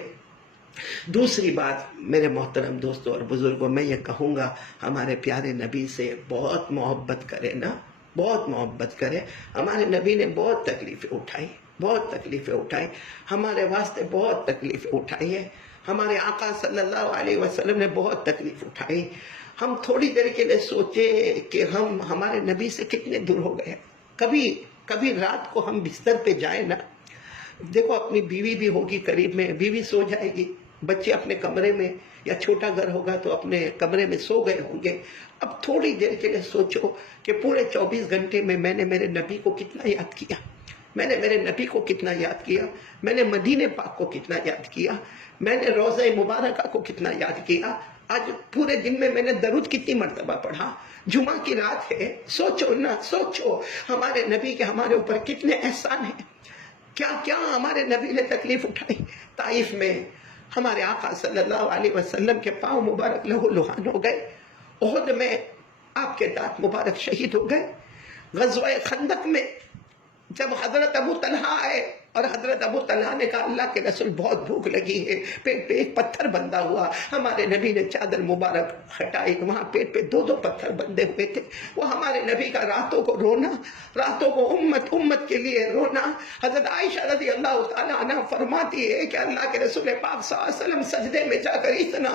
دوسری بات میرے محترم دوستوں اور بزرگوں، میں یہ کہوں گا ہمارے پیارے نبی سے بہت محبت کریں۔ ہمارے نبی نے بہت تکلیفیں اٹھائی، ہمارے واسطے بہت تکلیفیں اٹھائی ہے۔ ہمارے آقا صلی اللہ علیہ وسلم نے بہت تکلیف اٹھائی۔ ہم تھوڑی دیر کے لیے سوچے کہ ہم ہمارے نبی سے کتنے دور ہو گئے۔ کبھی رات کو ہم بستر پہ جائیں نا، دیکھو اپنی بیوی بھی ہوگی قریب میں، بیوی سو جائے گی، بچے اپنے کمرے میں یا چھوٹا گھر ہوگا تو اپنے کمرے میں سو گئے ہوں گے۔ اب تھوڑی دیر کے لیے سوچو کہ پورے 24 گھنٹے میں نے میرے نبی کو کتنا یاد کیا، میں نے میرے نبی کو کتنا یاد کیا، میں نے مدینے پاک کو کتنا یاد کیا، میں نے روضہ مبارکہ کو کتنا یاد کیا. آج پورے دن میں نے درود کتنی مرتبہ پڑھا. جمعہ کی رات ہے، سوچو نا، سوچو ہمارے نبی کے ہمارے اوپر کتنے احسان ہیں. کیا کیا ہمارے نبی نے تکلیف اٹھائی. طائف میں ہمارے آقا صلی اللہ علیہ وسلم کے پاؤں مبارک لہو لہان ہو گئے. احد میں آپ کے دانت مبارک شہید ہو گئے. غزوہ خندق میں جب حضرت ابو طلحہ آئے اور حضرت ابو طلحہ نے کہا اللہ کے رسول بہت بھوک لگی ہے، پیٹ پہ ایک پتھر بندھا ہوا. ہمارے نبی نے چادر مبارک ہٹائی، وہاں پیٹ پہ 2 پتھر بندھے ہوئے تھے. وہ ہمارے نبی کا راتوں کو رونا، راتوں کو امت کے لیے رونا. حضرت عائشہ رضی اللہ تعالیٰ عنہ فرماتی ہے کہ اللہ کے رسول پاک صلی اللہ علیہ وسلم سجدے میں جا کر اتنا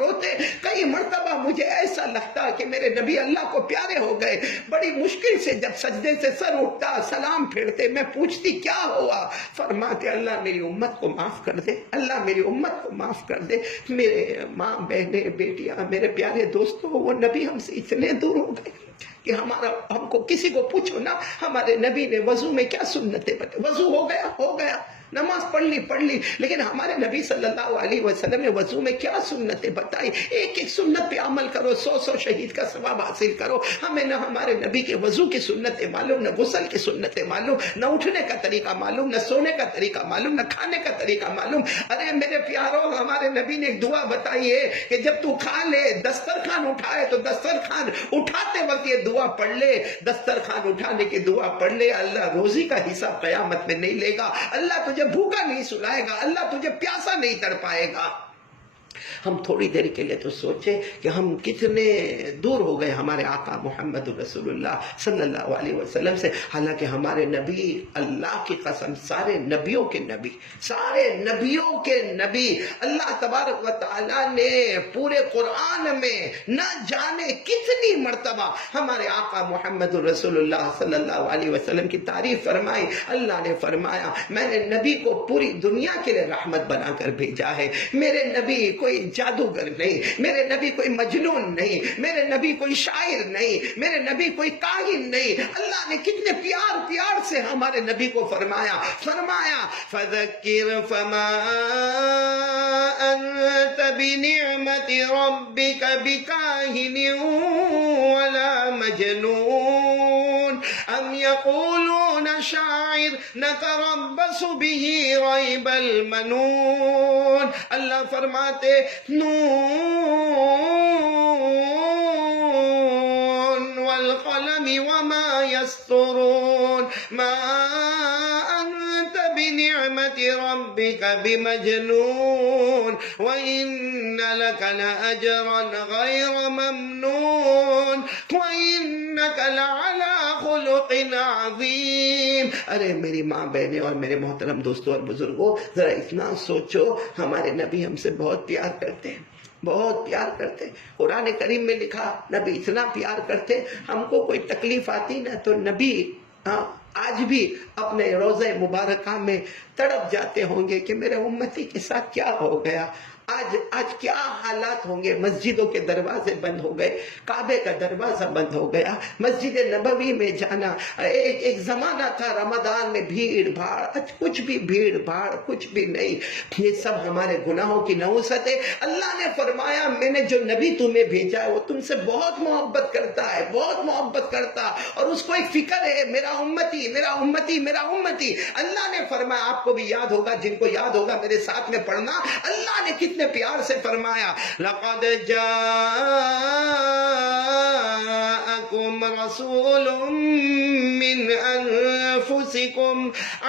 روتے کئی مرتبہ مجھے ایسا لگتا کہ میرے نبی اللہ کو پیارے ہو گئے. بڑی مشکل سے جب سجدے سے سر اٹھتا، سلام پھیرتے، میں پوچھتی کیا ہوا؟ فرماتے اللہ میری امت کو معاف کر دے، اللہ میری امت کو معاف کر دے. میرے ماں، بہنیں، بیٹیاں، میرے پیارے دوستوں، وہ نبی ہم سے اتنے دور ہو گئے کہ ہم کو کسی کو پوچھو نا ہمارے نبی نے وضو میں کیا سنتیں بتائیں. وضو ہو گیا، نماز پڑھ لی، لیکن ہمارے نبی صلی اللہ علیہ وسلم نے وضو میں کیا سنتیں بتائی. ایک سنت پہ عمل کرو، 100 شہید کا ثواب حاصل کرو. ہمیں نہ ہمارے نبی کے وضو کی سنتیں معلوم، نہ غسل کی سنتیں معلوم، نہ اٹھنے کا طریقہ معلوم، نہ سونے کا طریقہ معلوم، نہ کھانے کا طریقہ معلوم. ارے میرے پیاروں، ہمارے نبی نے ایک دعا بتائی ہے کہ جب تو کھا لے، دسترخوان اٹھائے تو دسترخوان اٹھاتے وقت یہ دعا پڑھ لے. دسترخوان اٹھانے کی دعا پڑھ لے. اللہ روزی کا حساب قیامت میں نہیں لے گا. اللہ تجھے بھوکا نہیں سلائے گا، اللہ تجھے پیاسا نہیں تڑپائے گا. ہم تھوڑی دیر کے لیے تو سوچیں کہ ہم کتنے دور ہو گئے ہمارے آقا محمد رسول اللہ صلی اللہ علیہ وسلم سے. حالانکہ ہمارے نبی، اللہ کی قسم، سارے نبیوں کے نبی، اللہ تبارک و تعالیٰ نے پورے قرآن میں نہ جانے کتنی مرتبہ ہمارے آقا محمد رسول اللہ صلی اللہ علیہ وسلم کی تعریف فرمائی. اللہ نے فرمایا میں نے نبی کو پوری دنیا کے لیے رحمت بنا کر بھیجا ہے. میرے نبی کوئی جادوگر نہیں، میرے نبی کوئی مجنون نہیں، میرے نبی کوئی شاعر نہیں، میرے نبی کوئی کاہن نہیں. اللہ نے کتنے پیار سے ہمارے نبی کو فرمایا فَذَكِّرْ فَمَا أَنْتَ بِنِعْمَةِ رَبِّكَ بِكَاهِنٍ وَلَا مَجْنُونٍ أَمْ يَقُولُونَ شَاعِرٌ نَتَرَبَّصُ بِهِ رَيْبَ الْمَنُونِ. اللہ فرماتے نون والقلم وما يسطرون ما أنت بنعمة ربك بمجنون وإن لك لأجرا غير ممنون وإنك لعلى خلق عظيم. ارے میری ماں، بہنیں اور میرے محترم دوستوں اور بزرگوں، ذرا اتنا سوچو ہمارے نبی ہم سے بہت پیار کرتے ہیں، بہت پیار کرتے. قرآن کریم میں لکھا نبی اتنا پیار کرتے، ہم کو کوئی تکلیف آتی نا تو نبی آج بھی اپنے روضہ مبارکہ میں تڑپ جاتے ہوں گے کہ میرے امتی کے ساتھ کیا ہو گیا. آج کیا حالات ہوں گے. مسجدوں کے دروازے بند ہو گئے، کعبے کا دروازہ بند ہو گیا، مسجد نبوی میں جانا. ایک زمانہ تھا رمضان میں بھیڑ بھاڑ، کچھ بھی بھیڑ بھاڑ کچھ بھی نہیں. یہ سب ہمارے گناہوں کی نحوست ہے. اللہ نے فرمایا میں نے جو نبی تمہیں بھیجا ہے وہ تم سے بہت محبت کرتا ہے، بہت محبت کرتا، اور اس کو ایک فکر ہے میرا امتی میرا امتی میرا امتی. اللہ نے فرمایا، آپ کو بھی یاد ہوگا، جن کو یاد ہوگا میرے ساتھ میں پڑھنا، اللہ نے کتنے پیار سے فرمایا لقد جاءکم رسول من انفسکم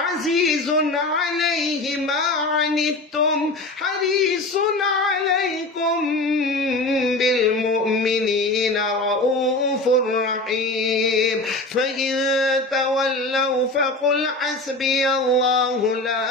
عزیز علیہ ما عنتم حریص علیکم بالمؤمنین رؤوف رحیم فإن تولوا فقل حسبی اللہ لا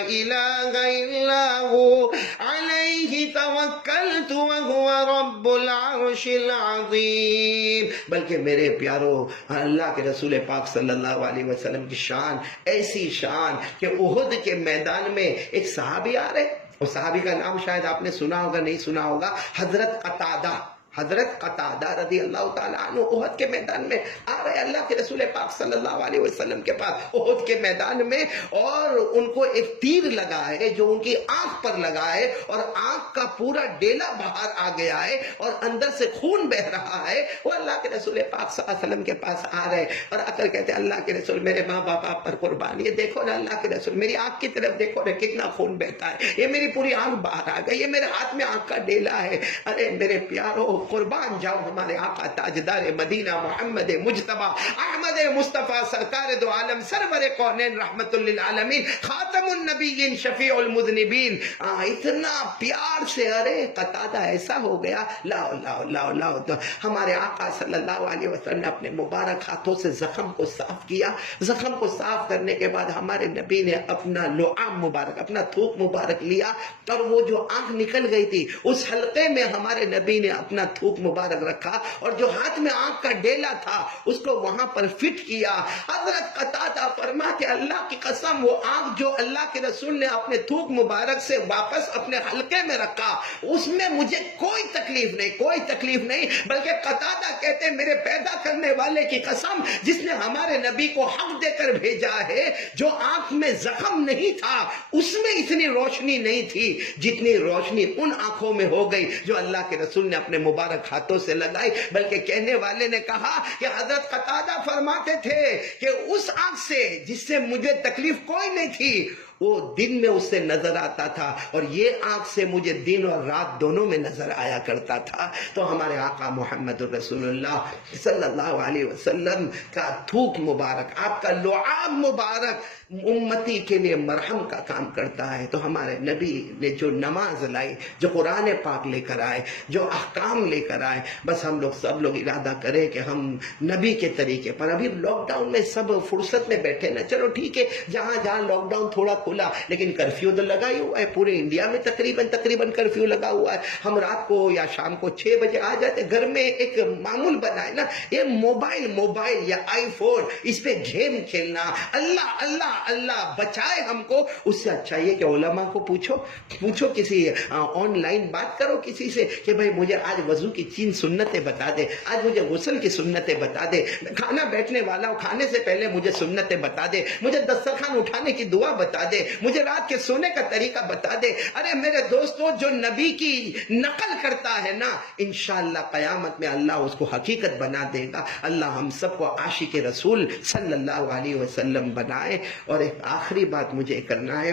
الہ الا هو علیہ توکلت وهو رب العرش العظیم. بلکہ میرے پیارو، اللہ کے رسول پاک صلی اللہ علیہ وسلم کی شان ایسی شان کہ احد کے میدان میں ایک صحابی آ رہے، اور صحابی کا نام شاید آپ نے سنا ہوگا نہیں سنا ہوگا، حضرت قتادہ. حضرت قتادہ رضی اللہ تعالیٰ عنہ احد کے میدان میں آ رہے اللہ کے رسول پاک صلی اللہ علیہ وسلم کے پاس احد کے میدان میں، اور ان کو ایک تیر لگا ہے جو ان کی آنکھ پر لگا ہے، اور آنکھ کا پورا ڈیلا باہر آ گیا ہے اور اندر سے خون بہ رہا ہے۔ وہ اللہ کے رسول پاک صلی اللہ علیہ وسلم کے پاس آ رہے اور آ کر کہتے ہیں اللہ کے رسول میرے ماں باپ آپ پر قربان، یہ دیکھو نا اللہ کے رسول میری آنکھ کی طرف دیکھو نا کتنا خون بہتا ہے، یہ میری پوری آنکھ باہر آ گئی، یہ میرے ہاتھ میں آنکھ کا ڈیلا ہے۔ ارے میرے پیارو قربان جاؤ ہمارے آقا تاجدار مدینہ محمد مجتبی احمد مصطفیٰ سرکار دو عالم سرور کونین رحمت للعالمین خاتم النبیین شفیع المذنبین، اتنا پیار سے ارے قتادہ ایسا ہو گیا، لاؤ لاؤ لاؤ لاؤ، تو ہمارے آقا صلی اللہ علیہ وسلم نے اپنے مبارک ہاتھوں سے زخم کو صاف کیا۔ زخم کو صاف کرنے کے بعد ہمارے نبی نے اپنا لعاب مبارک، اپنا تھوک مبارک لیا، اور وہ جو آنکھ نکل گئی تھی اس حلقے میں ہمارے نبی نے اپنا تھوک مبارک رکھا، اور جو ہاتھ میں آنکھ کا ڈیلا تھا اس کو وہاں پر فٹ کیا۔ حضرت قتادہ فرماتے اللہ کی قسم وہ آنکھ جو اللہ کے رسول نے اپنے تھوک مبارک سے واپس اپنے حلقے میں رکھا اس میں مجھے کوئی تکلیف نہیں، کوئی تکلیف نہیں، بلکہ قتادہ کہتے ہیں میرے پیدا کرنے والے کی قسم جس نے ہمارے نبی کو حق دے کر بھیجا ہے، جو آنکھ میں زخم نہیں تھا اس میں اتنی روشنی نہیں تھی جتنی روشنی ان آنکھوں میں ہو گئی جو اللہ کے رسول نے اپنے مبارک ہاتھوں سے لگائی۔ بلکہ کہنے والے نے کہا کہ حضرت قتادہ فرماتے تھے کہ اس آنکھ سے جس سے مجھے تکلیف کوئی نہیں تھی وہ دن میں اس سے نظر آتا تھا، اور یہ آنکھ سے مجھے دن اور رات دونوں میں نظر آیا کرتا تھا۔ تو ہمارے آقا محمد الرسول اللہ صلی اللہ علیہ وسلم کا تھوک مبارک، آپ کا لعاب مبارک امتی کے لیے مرہم کا کام کرتا ہے۔ تو ہمارے نبی نے جو نماز لائی، جو قرآن پاک لے کر آئے، جو احکام لے کر آئے، بس ہم لوگ سب لوگ ارادہ کریں کہ ہم نبی کے طریقے پر، ابھی لاک ڈاؤن میں سب فرصت میں بیٹھے نا، چلو ٹھیک ہے جہاں جہاں لاک ڈاؤن تھوڑا کھلا لیکن کرفیو تو لگا ہی ہوا ہے، پورے انڈیا میں تقریباً کرفیو لگا ہوا ہے۔ ہم رات کو یا شام کو 6 بجے آ جاتے، گھر میں ایک معمول بنا ہے نا یہ موبائل یا آئی فون، اس پہ گیم کھیلنا، اللہ اللہ اللہ بچائے ہم کو۔ اس سے اچھا یہ کہ علماء کو پوچھو کسی آن لائن بات کرو کسی سے کہ بھائی مجھے آج وضو کی 3 سنتیں بتا دے، آج مجھے غسل کی سنتیں بتا دے، کھانا بیٹھنے والا ہوں کھانے سے پہلے مجھے سنتیں بتا دے، مجھے دسترخوان اٹھانے کی دعا بتا دے، مجھے رات کے سونے کا طریقہ بتا دے۔ ارے میرے دوستو جو نبی کی نقل کرتا ہے نا انشاءاللہ قیامت میں اللہ اس کو حقیقت بنا دے گا۔ اللہ ہم سب کو عاشق رسول صلی اللہ علیہ وسلم بنائے۔ اور ایک آخری بات مجھے کرنا ہے،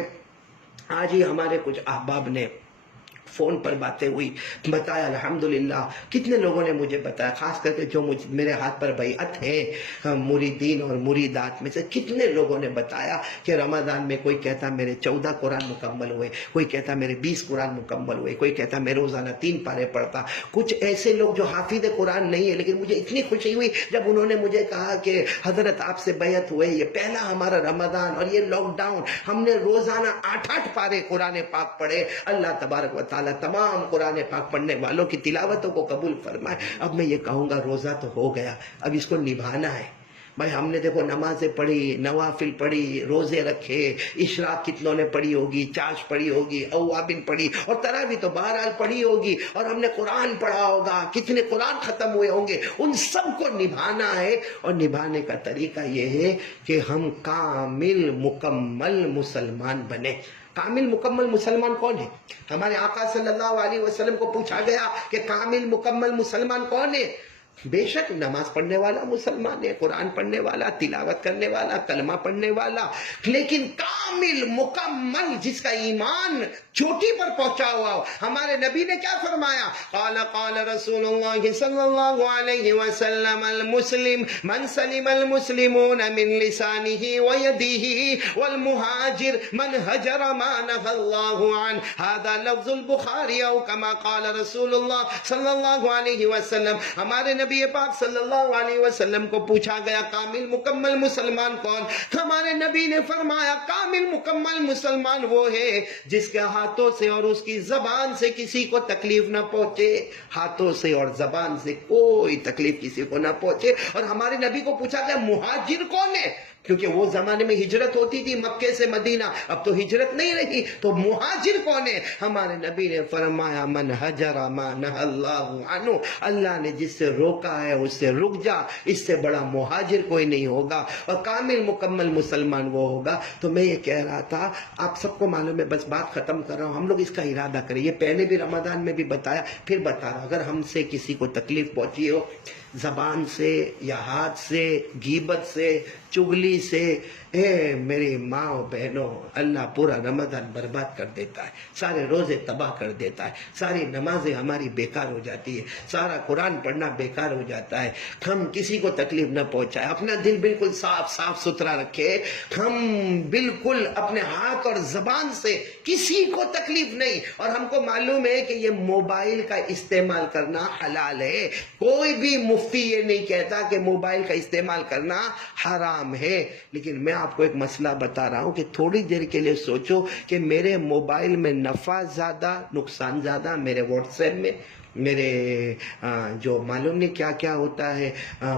آج ہی ہمارے کچھ احباب نے فون پر باتیں ہوئی، بتایا الحمدللہ کتنے لوگوں نے مجھے بتایا، خاص کر کے جو میرے ہاتھ پر بیعت ہے مریدین اور مریدات میں سے کتنے لوگوں نے بتایا کہ رمضان میں کوئی کہتا میرے 14 قرآن مکمل ہوئے، کوئی کہتا میرے 20 قرآن مکمل ہوئے، کوئی کہتا میں روزانہ 3 پارے پڑھتا۔ کچھ ایسے لوگ جو حافظ قرآن نہیں ہے، لیکن مجھے اتنی خوشی ہوئی جب انہوں نے مجھے کہا کہ حضرت آپ سے بیعت ہوئے، یہ پہلا ہمارا رمضان اور یہ لاک ڈاؤن ہم نے روزانہ 8 پارے قرآن پاک پڑھے۔ اللہ تبارک و تعالیٰ تمام قرآن پاک پڑھنے والوں کی تلاوتوں کو قبول فرمائے۔ اب میں یہ کہوں گا روزہ تو ہو گیا، اب اس کو نبھانا ہے۔ بھائی ہم نے دیکھو نمازیں پڑھی، نوافل پڑھی، روزے رکھے، اشراق کتنوں نے پڑھی ہوگی، چاش پڑھی ہوگی، اوابن پڑھی، اور تراویح تو بہرحال پڑھی ہوگی، اور ہم نے قرآن پڑھا ہوگا، کتنے قرآن ختم ہوئے ہوں گے، ان سب کو نبھانا ہے۔ اور نبھانے کا طریقہ یہ ہے کہ ہم کامل مکمل مسلمان بنے۔ کامل مکمل مسلمان کون ہے؟ ہمارے آقا صلی اللہ علیہ وسلم کو پوچھا گیا کہ کامل مکمل مسلمان کون ہے؟ بے شک نماز پڑھنے والا مسلمان ہے، قرآن پڑھنے والا، تلاوت کرنے والا، کلمہ پڑھنے والا، لیکن کامل مکمل جس کا ایمان چوٹی پر پہنچا ہوا ہو۔ ہمارے نبی نے کیا فرمایا؟ قال رسول اللہ صلی اللہ علیہ وسلم المسلم من سلم المسلمون من لسانه ويده والمهاجر من هجر ما نهى الله عنه۔ هذا لفظ البخاری او كما قال رسول اللہ صلی اللہ علیہ وسلم۔ ہمارے نبی پاک صلی اللہ علیہ وسلم کو پوچھا گیا کامل مکمل مسلمان کون؟ ہمارے نبی نے فرمایا کامل مکمل مسلمان وہ ہے جس کے ہاتھوں سے اور اس کی زبان سے کسی کو تکلیف نہ پہنچے، ہاتھوں سے اور زبان سے کوئی تکلیف کسی کو نہ پہنچے۔ اور ہمارے نبی کو پوچھا گیا مہاجر کون ہے؟ کیونکہ وہ زمانے میں ہجرت ہوتی تھی مکے سے مدینہ، اب تو ہجرت نہیں رہی، تو مہاجر کون ہے؟ ہمارے نبی نے فرمایا من حجر ما نہى اللہ عنہ، اللہ نے جس سے روکا ہے اس سے رک جا، اس سے بڑا مہاجر کوئی نہیں ہوگا، اور کامل مکمل مسلمان وہ ہوگا۔ تو میں یہ کہہ رہا تھا، آپ سب کو معلوم ہے، بس بات ختم کر رہا ہوں، ہم لوگ اس کا ارادہ کریں، یہ پہلے بھی رمضان میں بھی بتایا، پھر بتا رہا ہوں، اگر ہم سے کسی کو تکلیف پہنچی ہو زبان سے یا ہاتھ سے، غیبت سے، چغلی سے، اے میری ماں و بہنوں، اللہ پورا رمضان برباد کر دیتا ہے، سارے روزے تباہ کر دیتا ہے، ساری نمازیں ہماری بیکار ہو جاتی ہے، سارا قرآن پڑھنا بیکار ہو جاتا ہے۔ ہم کسی کو تکلیف نہ پہنچائے، اپنا دل بالکل صاف ستھرا رکھے، ہم بالکل اپنے ہاتھ اور زبان سے کسی کو تکلیف نہیں، اور ہم کو معلوم ہے کہ یہ موبائل کا استعمال کرنا حلال ہے، کوئی بھی مفتی یہ نہیں کہتا کہ موبائل کا استعمال کرنا حرام ہے، لیکن میں آپ کو ایک مسئلہ بتا رہا ہوں کہ تھوڑی دیر کے لیے سوچو کہ میرے موبائل میں نفع زیادہ نقصان زیادہ، میرے واٹس ایپ میں میرے جو معلوم نہیں کیا کیا ہوتا ہے،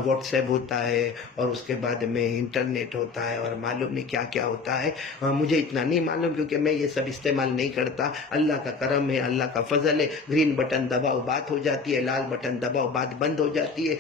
واٹس ایپ ہوتا ہے، اور اس کے بعد میں انٹرنیٹ ہوتا ہے، اور معلوم نہیں کیا کیا ہوتا ہے، مجھے اتنا نہیں معلوم کیونکہ میں یہ سب استعمال نہیں کرتا، اللہ کا کرم ہے، اللہ کا فضل ہے، گرین بٹن دباؤ بات ہو جاتی ہے، لال بٹن دباؤ بات بند ہو جاتی ہے،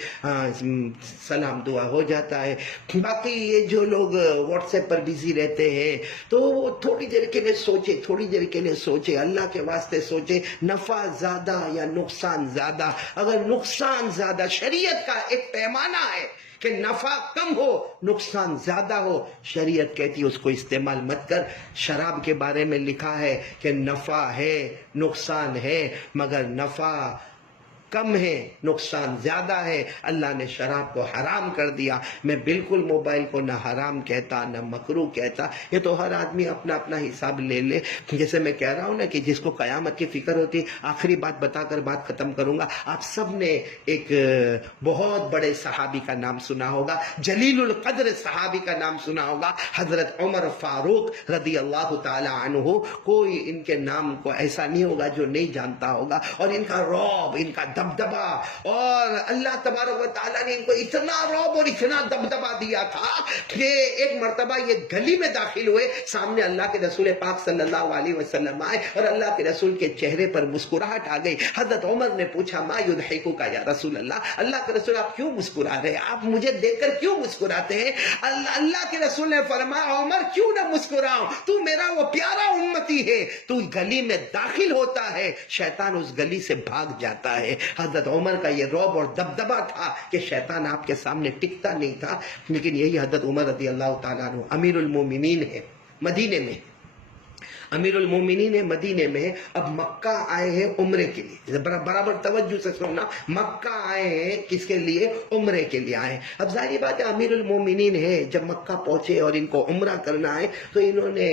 سلام دعا ہو جاتا ہے۔ باقی یہ جو لوگ واٹس ایپ پر بزی رہتے ہیں تو وہ تھوڑی دیر کے لیے سوچے، تھوڑی دیر کے لیے سوچے، اللہ کے واسطے سوچے، نفع زیادہ یا نقصان زیادہ؟ اگر نقصان زیادہ، شریعت کا ایک پیمانہ ہے کہ نفع کم ہو نقصان زیادہ ہو، شریعت کہتی ہے اس کو استعمال مت کر۔ شراب کے بارے میں لکھا ہے کہ نفع ہے نقصان ہے، مگر نفع کم ہے نقصان زیادہ ہے، اللہ نے شراب کو حرام کر دیا۔ میں بالکل موبائل کو نہ حرام کہتا نہ مکروہ کہتا، یہ تو ہر آدمی اپنا اپنا حساب لے لے۔ جیسے میں کہہ رہا ہوں نا کہ جس کو قیامت کی فکر ہوتی، آخری بات بتا کر بات ختم کروں گا۔ آپ سب نے ایک بہت بڑے صحابی کا نام سنا ہوگا، جلیل القدر صحابی کا نام سنا ہوگا، حضرت عمر فاروق رضی اللہ تعالی عنہ۔ کوئی ان کے نام کو ایسا نہیں ہوگا جو نہیں جانتا ہوگا، اور ان کا رعب، ان کا دبدبا، اور اللہ تبارک و تعالیٰ نے ان کو اتنا رعب اور اتنا دبدبا دیا تھا کہ ایک مرتبہ یہ گلی میں داخل ہوئے، سامنے اللہ کے رسول پاک صلی اللہ علیہ وسلم آئے، اور اللہ کے رسول کے چہرے پر مسکراہٹ آ گئی۔ حضرت عمر نے پوچھا ما یضحکک یا رسول اللہ کے رسول آپ کیوں مسکرا رہے ہیں؟ آپ مجھے دیکھ کر کیوں مسکراتے ہیں؟ اللہ کے رسول نے فرمایا عمر کیوں نہ مسکراؤں، تو میرا وہ پیارا امتی ہے، تو گلی میں داخل ہوتا ہے شیطان اس گلی سے بھاگ جاتا ہے۔ حضرت عمر کا یہ رعب اور دبدبا تھا کہ شیطان آپ کے سامنے ٹکتا نہیں تھا۔ لیکن یہی حضرت عمر رضی اللہ تعالیٰ عنہ امیر المومنین ہے مدینے میں، امیر المومنین مدینے میں، اب مکہ آئے ہیں عمرے کے لیے، برابر توجہ سے سننا، مکہ آئے ہیں کس کے لیے؟ عمرے کے لیے آئے۔ اب ظاہری بات ہے امیر المومنین ہے، جب مکہ پہنچے اور ان کو عمرہ کرنا ہے تو انہوں نے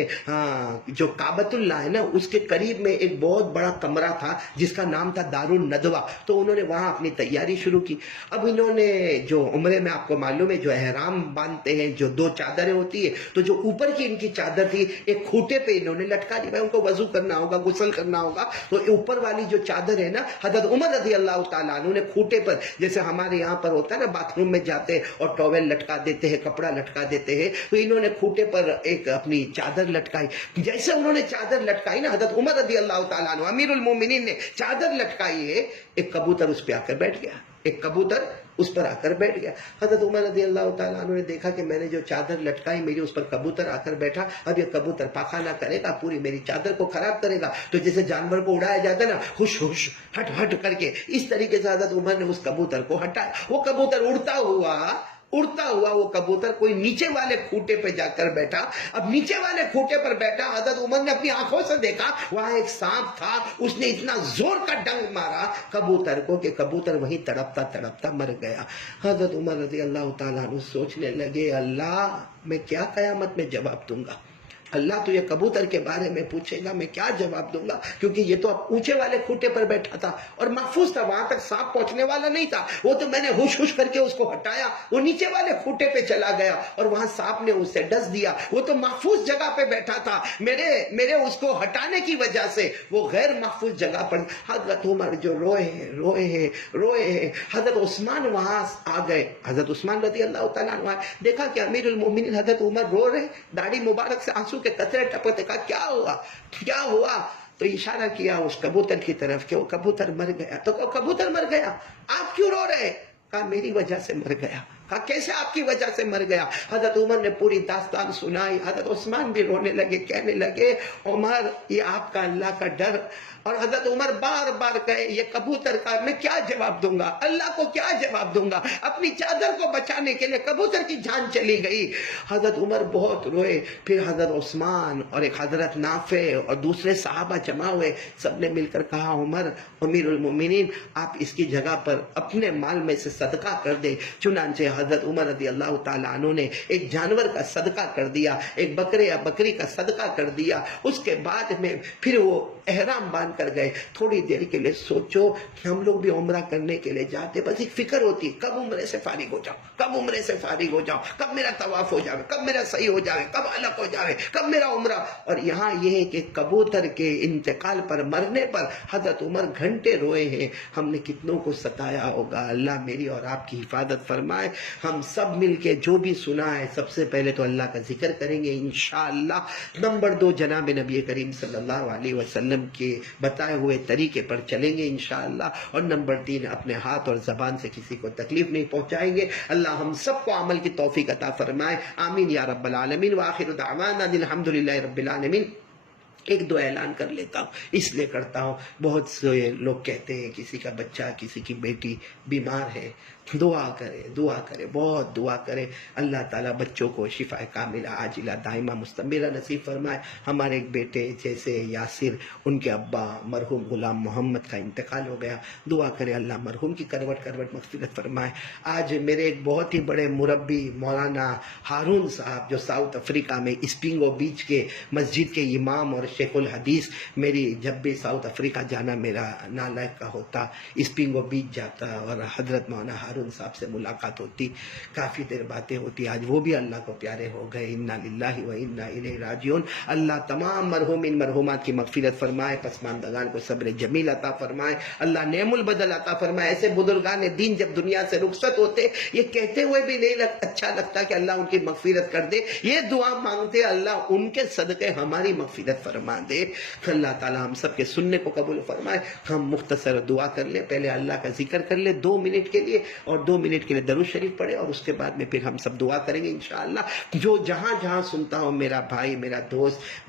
جو کعبۃ اللہ ہے نا اس کے قریب میں ایک بہت بڑا کمرہ تھا جس کا نام تھا دار الندوہ، تو انہوں نے وہاں اپنی تیاری شروع کی۔ اب انہوں نے جو عمرے میں آپ کو معلوم ہے جو احرام باندھتے ہیں، جو دو چادریں ہوتی ہے، تو جو اوپر کی ان کی چادر تھی ایک کھوٹے پہ انہوں نے بھائی ان کو وضو کرنا ہوگا، غسل کرنا ہوگا، تو اوپر والی جو چادر ہے نا، حضرت عمر رضی اللہ تعالیٰ عنہ نے کھوٹے پر، جیسے ہمارے یہاں پر ہوتا ہے نا باتھ روم میں جاتے اور ٹاول لٹکا دیتے ہیں، کپڑا لٹکا دیتے ہیں، تو انہوں نے کھوٹے پر ایک اپنی چادر لٹکائی۔ جیسے انہوں نے چادر لٹکائی نا، حضرت عمر رضی اللہ تعالیٰ عنہ امیر المومنین نے چادر لٹکائی ہے، ایک کبوتر اس پہ آ کر بیٹھ گیا، ایک کبوتر اس پر آ کر بیٹھ گیا۔ حضرت عمر رضی اللہ تعالیٰ عنہ نے دیکھا کہ میں نے جو چادر لٹکائی میری اس پر کبوتر آ کر بیٹھا، اب یہ کبوتر پاخانہ کرے گا، پوری میری چادر کو خراب کرے گا، تو جیسے جانور کو اڑایا جاتا ہے نا خوش خوش ہٹ ہٹ کر کے، اس طریقے سے حضرت عمر نے اس کبوتر کو ہٹایا۔ وہ کبوتر اڑتا ہوا وہ کبوتر کوئی نیچے والے کھوٹے پہ جا کر بیٹھا۔ اب نیچے والے کھوٹے پر بیٹھا، حضرت عمر نے اپنی آنکھوں سے دیکھا وہاں ایک سانپ تھا، اس نے اتنا زور کا ڈنگ مارا کبوتر کو کہ کبوتر وہیں تڑپتا تڑپتا مر گیا۔ حضرت عمر رضی اللہ تعالیٰ عنہ سوچنے لگے اللہ میں کیا قیامت میں جواب دوں گا، اللہ تو یہ کبوتر کے بارے میں پوچھے گا، میں کیا جواب دوں گا؟ کیونکہ یہ تو اب اونچے والے کھوٹے پر بیٹھا تھا اور محفوظ تھا، وہاں تک سانپ پہنچنے والا نہیں تھا، وہ تو میں نے ہوش ہوش کر کے اس کو ہٹایا، وہ نیچے والے کھوٹے پہ چلا گیا اور وہاں سانپ نے اسے ڈس دیا، وہ تو محفوظ جگہ پہ بیٹھا تھا، میرے اس کو ہٹانے کی وجہ سے وہ غیر محفوظ جگہ پر۔ حضرت عمر جو روئے ہیں، حضرت عثمان وہاں آ گئے، حضرت عثمان رضی اللہ تعالیٰ عنہ، دیکھا کہ امیر المومنین حضرت عمر رو رہے، داڑھی مبارک سے آنسو کے قطرے ٹپکتے، کہا کیا ہوا؟ تو اشارہ کیا اس کبوتر کی طرف کہ وہ کبوتر مر گیا۔ تو کبوتر مر گیا، آپ کیوں رو رہے؟ کہا میری وجہ سے مر گیا۔ کہا کیسے آپ کی وجہ سے مر گیا؟ حضرت عمر نے پوری داستان سنائی، حضرت عثمان بھی رونے لگے، کہنے لگے عمر یہ آپ کا اللہ کا ڈر، اور حضرت عمر بار بار کہے یہ کبوتر کا میں کیا جواب دوں گا، اللہ کو کیا جواب دوں گا؟ اپنی چادر کو بچانے کے لیے کبوتر کی جان چلی گئی۔ حضرت عمر بہت روئے، پھر حضرت عثمان اور ایک حضرت نافع اور دوسرے صحابہ جمع ہوئے، سب نے مل کر کہا عمر امیر المومنین آپ اس کی جگہ پر اپنے مال میں سے صدقہ کر دے۔ چنانچہ حضرت عمر رضی اللہ تعالیٰ عنہ نے ایک جانور کا صدقہ کر دیا، ایک بکرے یا بکری کا صدقہ کر دیا۔ اس کے بعد میں پھر وہ احرام باندھ کر گئے۔ تھوڑی دیر کے لیے سوچو کہ ہم لوگ بھی عمرہ کرنے کے لیے جاتے، بس ایک فکر ہوتی کب عمرے سے فارغ ہو جاؤں، کب عمرے سے فارغ ہو جاؤں، کب میرا طواف ہو جاوے، کب میرا صحیح ہو جاوے، کب حلق ہو جاوے، کب میرا عمرہ۔ اور یہاں یہ ہے کہ کبوتر کے انتقال پر، مرنے پر حضرت عمر گھنٹے روئے ہیں۔ ہم نے کتنوں کو ستایا ہوگا، اللہ میری اور آپ کی حفاظت فرمائے۔ ہم سب مل کے جو بھی سنا ہے، سب سے پہلے تو اللہ کا ذکر کریں گے انشاءاللہ۔ نمبر 2 جناب نبی کریم صلی اللہ علیہ وسلم کے بتائے ہوئے طریقے پر چلیں گے انشاءاللہ، اور نمبر 3 اپنے ہاتھ اور زبان سے کسی کو تکلیف نہیں پہنچائیں گے۔ اللہ ہم سب کو عمل کی توفیق عطا فرمائے، آمین یا رب العالمین۔ وآخر دعوانا الحمدللہ رب العالمین۔ ایک دو اعلان کر لیتا ہوں، اس لیے کرتا ہوں، بہت سے لوگ کہتے ہیں کسی کا بچہ، کسی کی بیٹی بیمار ہے، دعا کرے، بہت دعا کرے، اللہ تعالیٰ بچوں کو شفا کاملہ عاجلہ دائمہ مستمرہ نصیب فرمائے۔ ہمارے ایک بیٹے جیسے یاسر، ان کے ابا مرحوم غلام محمد کا انتقال ہو گیا، دعا کرے اللہ مرحوم کی کروٹ مغفرت فرمائے۔ آج میرے ایک بہت ہی بڑے مربی مولانا ہارون صاحب، جو ساؤتھ افریقہ میں اسپنگو بیچ کے مسجد کے امام اور شیخ الحدیث، میری جب بھی ساؤتھ افریقہ جانا میرا نالائق کا ہوتا، اسپنگو بیچ جاتا اور حضرت مولانا ہارون صاحب سے ملاقات ہوتی، کافی دیر باتیں ہوتی۔ آج وہ بھی اللہ کو پیارے ہو گئے، انا للہ و انا الیہ راجعون۔ اللہ تمام مرحومین مرحومات کی مغفرت فرمائے، پسماندگان کو صبر جمیل عطا فرمائے، اللہ نعم البدل عطا فرمائے۔ ایسے بزرگان دین جب دنیا سے رخصت ہوتے، یہ کہتے ہوئے بھی نہیں اچھا لگتا کہ اللہ ان کی مغفرت کر دے، یہ دعا مانگتے اللہ ان کے صدقے ہماری مغفرت فرما دے۔ اللہ تعالی ہم سب کے سننے کو قبول فرمائے۔ ہم مختصر دعا کر لیں، پہلے اللہ کا ذکر کر لیں 2 منٹ کے لیے، اور 2 منٹ کے لیے درود شریف پڑھے، اور اس کے بعد میں پھر ہم سب دعا کریں گے انشاءاللہ۔ جو جہاں سنتا ہوں، میرا بھائی، میرا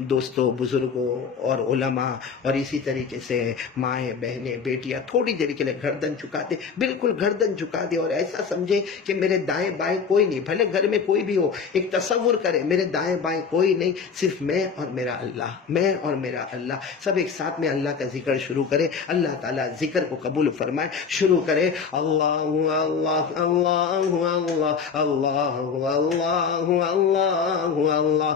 دوستوں، بزرگوں اور علماء، اور اسی طریقے سے مائیں، بہنیں، بیٹیاں، تھوڑی دیر کے لیے گردن جھکا دے، بالکل گردن جھکا دے، اور ایسا سمجھے کہ میرے دائیں بائیں کوئی نہیں، بھلے گھر میں کوئی بھی ہو، ایک تصور کرے میرے دائیں بائیں کوئی نہیں، صرف میں اور میرا اللہ، میں اور میرا اللہ۔ سب ایک ساتھ میں اللہ کا ذکر شروع کرے، اللہ تعالیٰ ذکر کو قبول فرمائے۔ شروع کرے، اللہ اللہ اللہ اللہ اللہ اللہ اللہ اللہ اللہ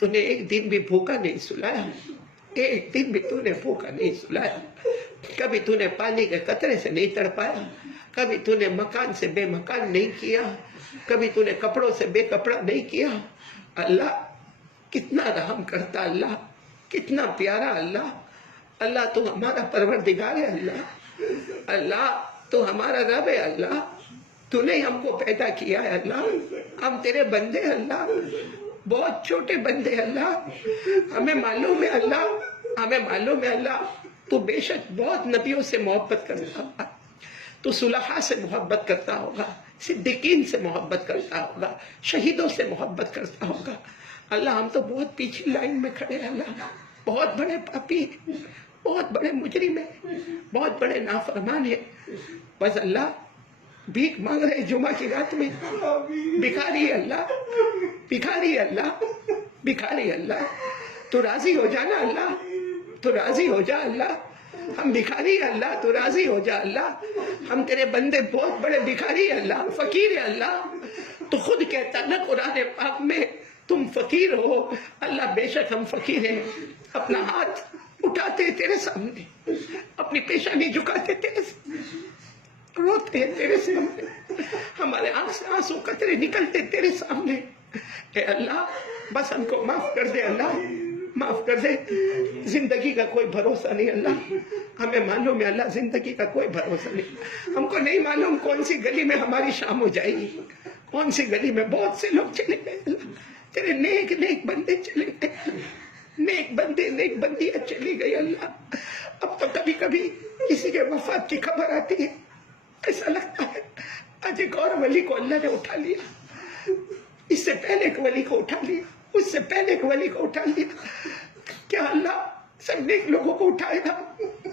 تو نے ایک دن بھی بھوکا نہیں سلایا، ایک دن بھی تو نے بھوکا نہیں سلایا، کبھی تو نے پانی کے قطرے سے نہیں تڑپایا، کبھی تو نے مکان سے بے مکان نہیں کیا، کبھی تو نے کپڑوں سے بے کپڑا نہیں کیا۔ اللہ کتنا رحم کرتا، اللہ کتنا پیارا، اللہ تو ہمارا پروردگار ہے، اللہ تو ہمارا رب ہے، اللہ تو نے ہم کو پیدا کیا ہے، اللہ ہم تیرے بندے ہیں، اللہ بہت چھوٹے بندے ہیں، اللہ ہمیں معلوم ہے، اللہ تو بے شک بہت نبیوں سے محبت کرتا ہوگا، تو صلحاء سے محبت کرتا ہوگا، صدیقین سے محبت کرتا ہوگا، شہیدوں سے محبت کرتا ہوگا۔ اللہ ہم تو بہت پیچھے لائن میں کھڑے ہیں، اللہ بہت بڑے پاپی ہیں، بہت بڑے مجرم ہیں، بہت بڑے نافرمان ہیں، بس اللہ بھیک مانگ رہے جمعہ کی رات میں، بھکاری اللہ، بھکاری اللہ، بھکاری اللہ، تو راضی ہو جانا اللہ، تو راضی ہو جا اللہ، ہم بھکاری ہیں اللہ، تو راضی ہو جا اللہ، ہم تیرے بندے بہت بڑے بھکاری ہیں اللہ، فقیر ہیں اللہ، تو خود کہتا نا قرآن پاک میں تم فقیر ہو، اللہ بے شک ہم فقیر ہیں، اپنا ہاتھ اٹھاتے تیرے سامنے، اپنی پیشانی جھکاتے تیرے سامنے، روتے ہیں تیرے سامنے، ہمارے آنکھ سے آنسو قطرے نکلتے تیرے سامنے، اے اللہ بس ہم کو معاف کر دے اللہ، معاف کر دے، زندگی کا کوئی بھروسہ نہیں اللہ، ہمیں معلوم ہے اللہ زندگی کا کوئی بھروسہ نہیں، ہم کو نہیں معلوم کون سی گلی میں ہماری شام ہو جائے گی، کون سی گلی میں بہت سے لوگ چلے گئے اللہ، تیرے نیک نیک بندے چلے گئے، نیک بندے نیک بندیاں چلی گئی اللہ، اب تو کبھی کبھی کسی کے وفات کی خبر آتی ہے، ایسا لگتا ہے آج ایک اور ولی کو اللہ نے اٹھا لیا، اس سے پہلے ایک ولی کو اٹھا لیا، اس سے پہلے ایک ولی کو اٹھا لیا، کیا اللہ سب نیک لوگوں کو اٹھائے گا؟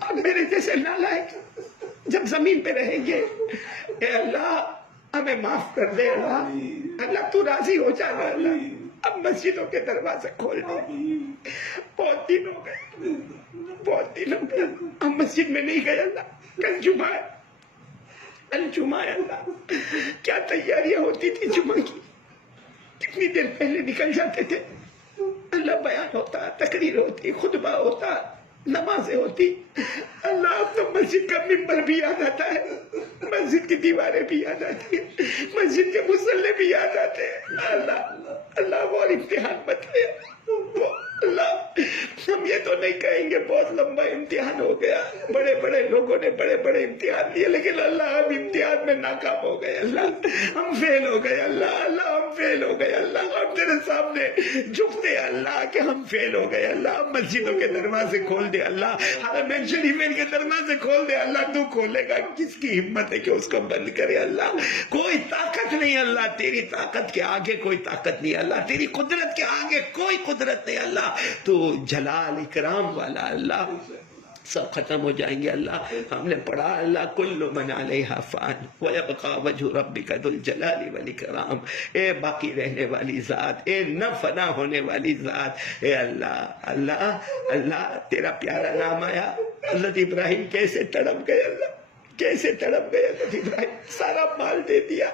اب میرے جیسے نالائق جب زمین پہ رہیں گے، اے اللہ ہمیں معاف کر دے اللہ، اللہ تو راضی ہو جانا اللہ، اب مسجدوں کے دروازے کھول دے، بہت دن ہو گئے، بہت دن ہو گئے ہم مسجد میں نہیں گئے اللہ، کل جمعہ ہے، کل جمعہ ہے اللہ، کیا تیاریاں ہوتی تھی جمعہ کی، کتنی دیر پہلے نکل جاتے تھے اللہ، بیان ہوتا، تقریر ہوتی، خطبہ ہوتا، نمازیں ہوتی، اللہ اب تو مسجد کا ممبر بھی یاد آتا ہے، مسجد کی دیواریں بھی یاد آتی ہیں، مسجد کے مصلے بھی یاد آتے ہیں، اللہ وہ امتحان مت لے اللہ، ہم یہ تو نہیں کہیں گے بہت لمبا امتحان ہو گیا، بڑے بڑے لوگوں نے بڑے بڑے امتحان لیے، لیکن اللہ ہم امتحان میں ناکام ہو گئے اللہ، ہم فیل ہو گئے اللہ ہم فیل ہو گئے اللہ، ہم تیرے سامنے جھکتے اللہ کہ ہم فیل ہو گئے اللہ، ہم مسجدوں کے دروازے کھول دے اللہ، حرمین شریفین کے دروازے کھول دے اللہ، تو کھولے گا، کس کی ہمت ہے کہ اس کو بند کرے اللہ، کوئی طاقت نہیں اللہ، تیری طاقت کے آگے کوئی طاقت نہیں اللہ، تیری قدرت کے آگے کوئی قدرت نہیں اللہ، تو جلال اکرام والا اللہ، سب ختم ہو جائیں گے اللہ، ہم نے پڑھا اللہ کل من علیہا فان ویبقى وجہ ربک ذو الجلال والاکرام، اے باقی رہنے والی ذات، اے نہ فنا ہونے والی ذات، اے اللہ تیرا پیارا نام آیا، حضرت ابراہیم کیسے تڑپ گئے اللہ، کیسے تڑپ گئے حضرت ابراہیم، سارا مال دے دیا،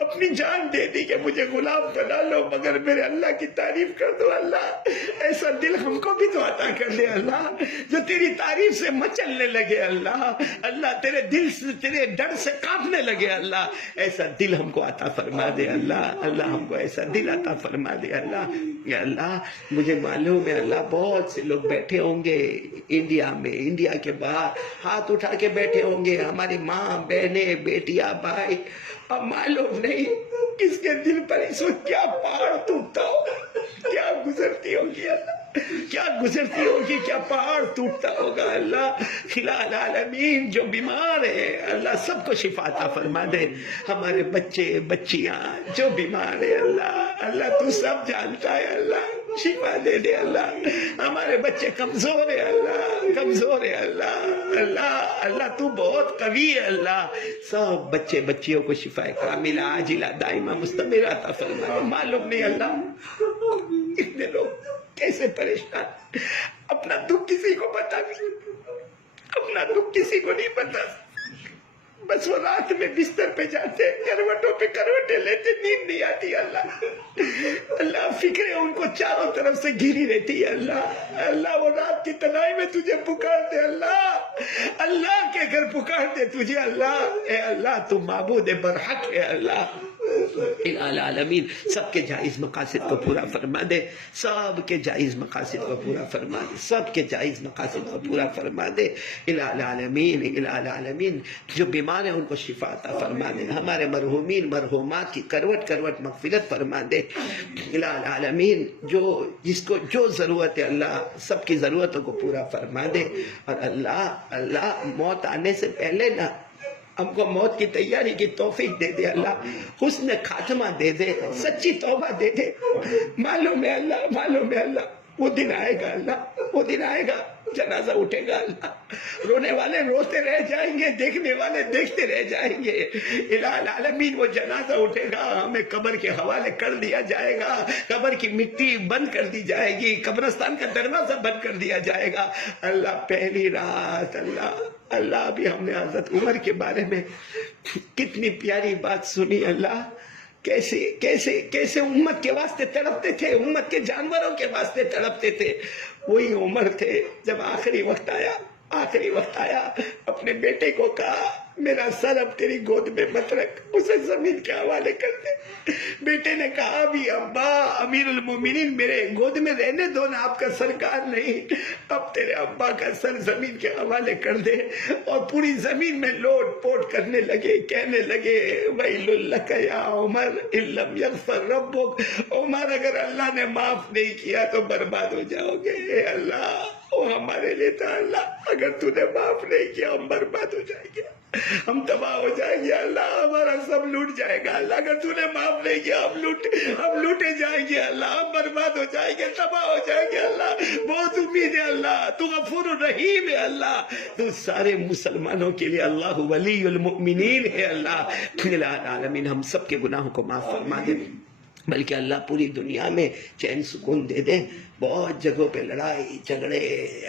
اپنی جان دے دی کہ مجھے غلام بنا لو مگر میرے اللہ کی تعریف کر دو اللہ، ایسا دل ہم کو بھی تو عطا کر دے اللہ جو تیری تعریف سے مچلنے لگے اللہ تیرے دل سے، تیرے ڈر سے کانپنے لگے اللہ، ایسا دل ہم کو عطا فرما دے اللہ ہم کو ایسا دل عطا فرما دے اللہ، یا اللہ مجھے معلوم ہے اللہ بہت سے لوگ بیٹھے ہوں گے انڈیا میں، انڈیا کے باہر ہاتھ اٹھا کے بیٹھے ہوں گے، ہماری ماں بہنیں بیٹیاں بھائی، اب معلوم نہیں کس کے دل پر اس وقت کیا پہاڑ ٹوٹتا ہوگا، کیا گزرتی ہوگی اللہ، کیا گزرتی ہوگی، کیا پہاڑ ٹوٹتا ہوگا اللہ، خلا العالمین جو بیمار ہے اللہ سب کو شفا عطا فرما دے، ہمارے بچے بچیاں جو بیمار ہے اللہ تو سب جانتا ہے اللہ، شفا دے دے اللہ، ہمارے بچے کمزور ہے اللہ تو بہت قوی ہے اللہ، سب بچے بچیوں کو شفا کاملہ عاجلہ دائمہ مستمرہ عطا فرما دے، معلوم نہیں اللہ اتنے لوگ کیسے پریشان، اپنا دکھ کسی کو بتا نہیں، اپنا دکھ کسی کو نہیں بتا، بس وہ رات میں بستر پہ جاتے، کروٹوں پہ کروٹیں لیتے، نیند نہیں آتی اللہ، اللہ فکریں ان کو چاروں طرف سے گھری رہتی ہے اللہ، اللہ وہ رات کی تنہائی میں تجھے پکارتے اللہ، اللہ کے گھر پکارتے تجھے اللہ، اے اللہ تو معبود برحق ہے اللہ، العالمین سب کے جائز مقاصد کو پورا فرما دے، سب کے جائز مقاصد کو پورا فرما دے، سب کے جائز مقاصد کو پورا فرما دے، العالمین جو بیمار ہیں ان کو شفا عطا فرما دے، ہمارے مرحومین مرحومات کی کروٹ کروٹ مغفرت فرما دے، العالمین جس کو جو ضرورت ہے اللہ سب کی ضرورتوں کو پورا فرما دے، اور اللہ موت آنے سے پہلے نہ ہم کو موت کی تیاری کی توفیق دے دے اللہ، حسن خاتمہ دے دے، سچی توبہ دے دے، معلوم ہے اللہ وہ دن آئے گا اللہ، وہ دن آئے گا جنازہ اٹھے گا اللہ، رونے والے روتے رہ جائیں گے، دیکھنے والے دیکھتے رہ جائیں گے، الہ العالمین وہ جنازہ اٹھے گا، ہمیں قبر کے حوالے کر دیا جائے گا، قبر کی مٹی بند کر دی جائے گی، قبرستان کا دروازہ بند کر دیا جائے گا اللہ، پہلی رات اللہ ابھی ہم نے حضرت عمر کے بارے میں کتنی پیاری بات سنی اللہ، کیسے امت کے واسطے تڑپتے تھے، امت کے جانوروں کے واسطے تڑپتے تھے، وہی عمر تھے جب آخری وقت آیا اپنے بیٹے کو کہا میرا سر اب تیری گود میں مت رکھ، اسے زمین کے حوالے کر دے، بیٹے نے کہا بھی ابا امیر المومنین میرے گود میں رہنے دو نا، آپ کا سرکار نہیں، اب تیرے ابا کا سر زمین کے حوالے کر دے، اور پوری زمین میں لوٹ پوٹ کرنے لگے، کہنے لگے ویل لک یا عمر ان لم یغفر ربک، عمر اگر اللہ نے معاف نہیں کیا تو برباد ہو جاؤ گے، اے اللہ وہ ہمارے لیے تھا اللہ، اگر تو نے معاف نہیں کیا ہم برباد ہو جائیں گے، ہم تباہ ہو جائیں گے اللہ، ہمارا سب لوٹ جائے گا اللہ، اگر تو نے معاف نہیں کیا ہم لوٹے جائیں گے اللہ، ہم برباد ہو جائیں گے، تباہ ہو جائیں گے اللہ، بہت امید ہے اللہ، تو غفور الرحیم ہے اللہ، تو سارے مسلمانوں کے لیے اللہ ولی المؤمنین ہے اللہ، العالمین ہم سب کے گناہوں کو معاف فرما دے، بلکہ اللہ پوری دنیا میں چین سکون دے دے، بہت جگہوں پہ لڑائی جھگڑے،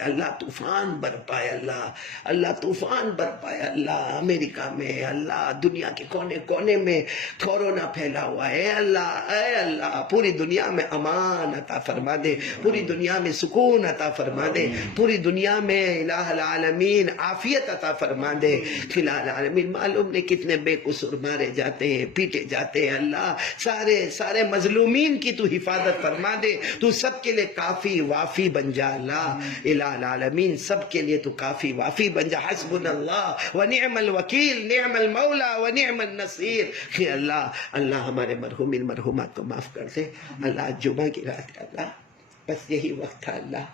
اللہ طوفان برپائے اللہ طوفان برپائے اللہ، امریکہ میں اللہ، دنیا کے کونے کونے میں کورونا پھیلا ہوا ہے اے اللہ پوری دنیا میں امان عطا فرما دے، پوری دنیا میں سکون عطا فرما دے، پوری دنیا میں الہ العالمین عافیت عطا فرما دے، الہ العالمین معلوم نہیں کتنے بے قصور مارے جاتے ہیں، پیٹے جاتے ہیں اللہ، سارے مظلومین کی تو حفاظت فرما دے، تو سب کے لیے کافی وافی بن جا اللہ، الہ العالمین سب کے لیے تو کافی وافی بن جا، حسبنا اللہ ونعم الوکیل نعم المولا ونعم النصیر، کہ اللہ ہمارے مرحومین مرحومات کو معاف کر دے اللہ، جمعہ کی رات ہے اللہ، بس یہی وقت تھا اللہ،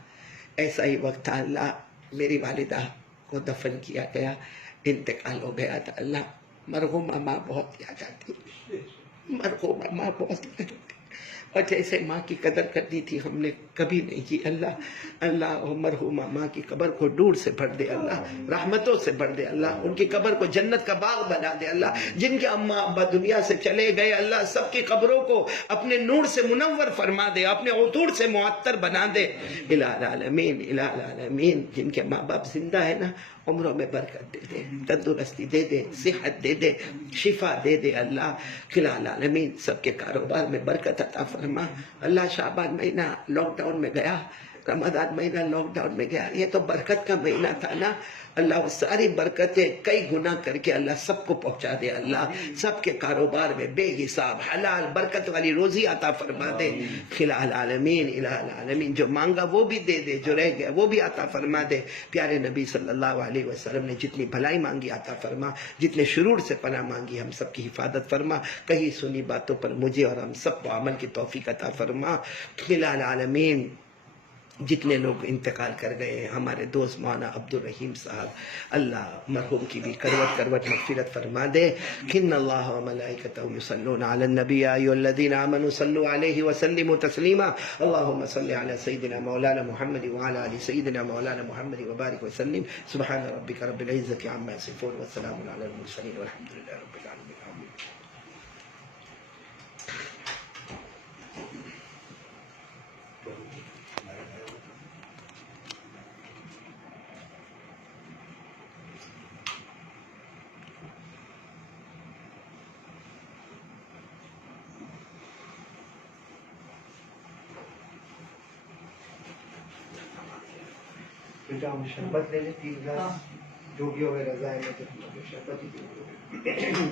ایسا ہی وقت تھا اللہ، میری والدہ کو دفن کیا گیا، انتقال ہو گیا تھا اللہ، مرحومہ ماں بہت یاد آتی، مرحومہ ماں بہت یاد آتی، اور جیسے ماں کی قدر کرنی تھی ہم نے کبھی نہیں کی اللہ مرحومہ ماں کی قبر کو نور سے بھر دے اللہ، رحمتوں سے بھر دے اللہ، ان کی قبر کو جنت کا باغ بنا دے اللہ، جن کے اماں ابا دنیا سے چلے گئے اللہ سب کی قبروں کو اپنے نور سے منور فرما دے، اپنے عطور سے معطر بنا دے، الہ العالمین جن کے ماں باپ زندہ ہے نا عمروں میں برکت دے دے، تندرستی دے دے، صحت دے دے، شفا دے دے اللہ، الہ العالمین سب کے کاروبار میں برکت عطا فرما اللہ، شعبان مہینہ لاک ڈاؤن میں گیا، رمضان مہینہ لاک ڈاؤن میں گیا، یہ تو برکت کا مہینہ تھا نا اللہ، وہ ساری برکتیں کئی گنا کر کے اللہ سب کو پہنچا دے اللہ، سب کے کاروبار میں بے حساب حلال برکت والی روزی عطا فرما دے، الہ العالمین جو مانگا وہ بھی دے دے، جو رہ گیا وہ بھی عطا فرما دے، پیارے نبی صلی اللہ علیہ وسلم نے جتنی بھلائی مانگی عطا فرما، جتنے شرور سے پناہ مانگی ہم سب کی حفاظت فرما، کہیں سنی باتوں پر مجھے اور ہم سب کو عمل کی توفیق عطا فرما، الہ العالمین جتنے لوگ انتقال کر گئے ہیں ہمارے دوست مولانا عبد الرحیم صاحب، اللہ مرحوم کی بھی کروٹ کروٹ مغفرت فرما دے، ان اللہ و ملائکتہ یصلون علی النبی یا ایھا الذین آمنوا صلوا علیہ وسلموا تسلیما، اللہم صل علی سیدنا مولانا محمد وعلی آل سیدنا مولانا محمد وبارک وسلم، سبحان ربک رب العزۃ عما یصفون وسلام علی المرسلین والحمد للہ رب العالمین، آمین۔ بیٹا ہم شربت لے لیں 3 گلاس جو بھی ہوئے رضا ہے میں تو شربت ہی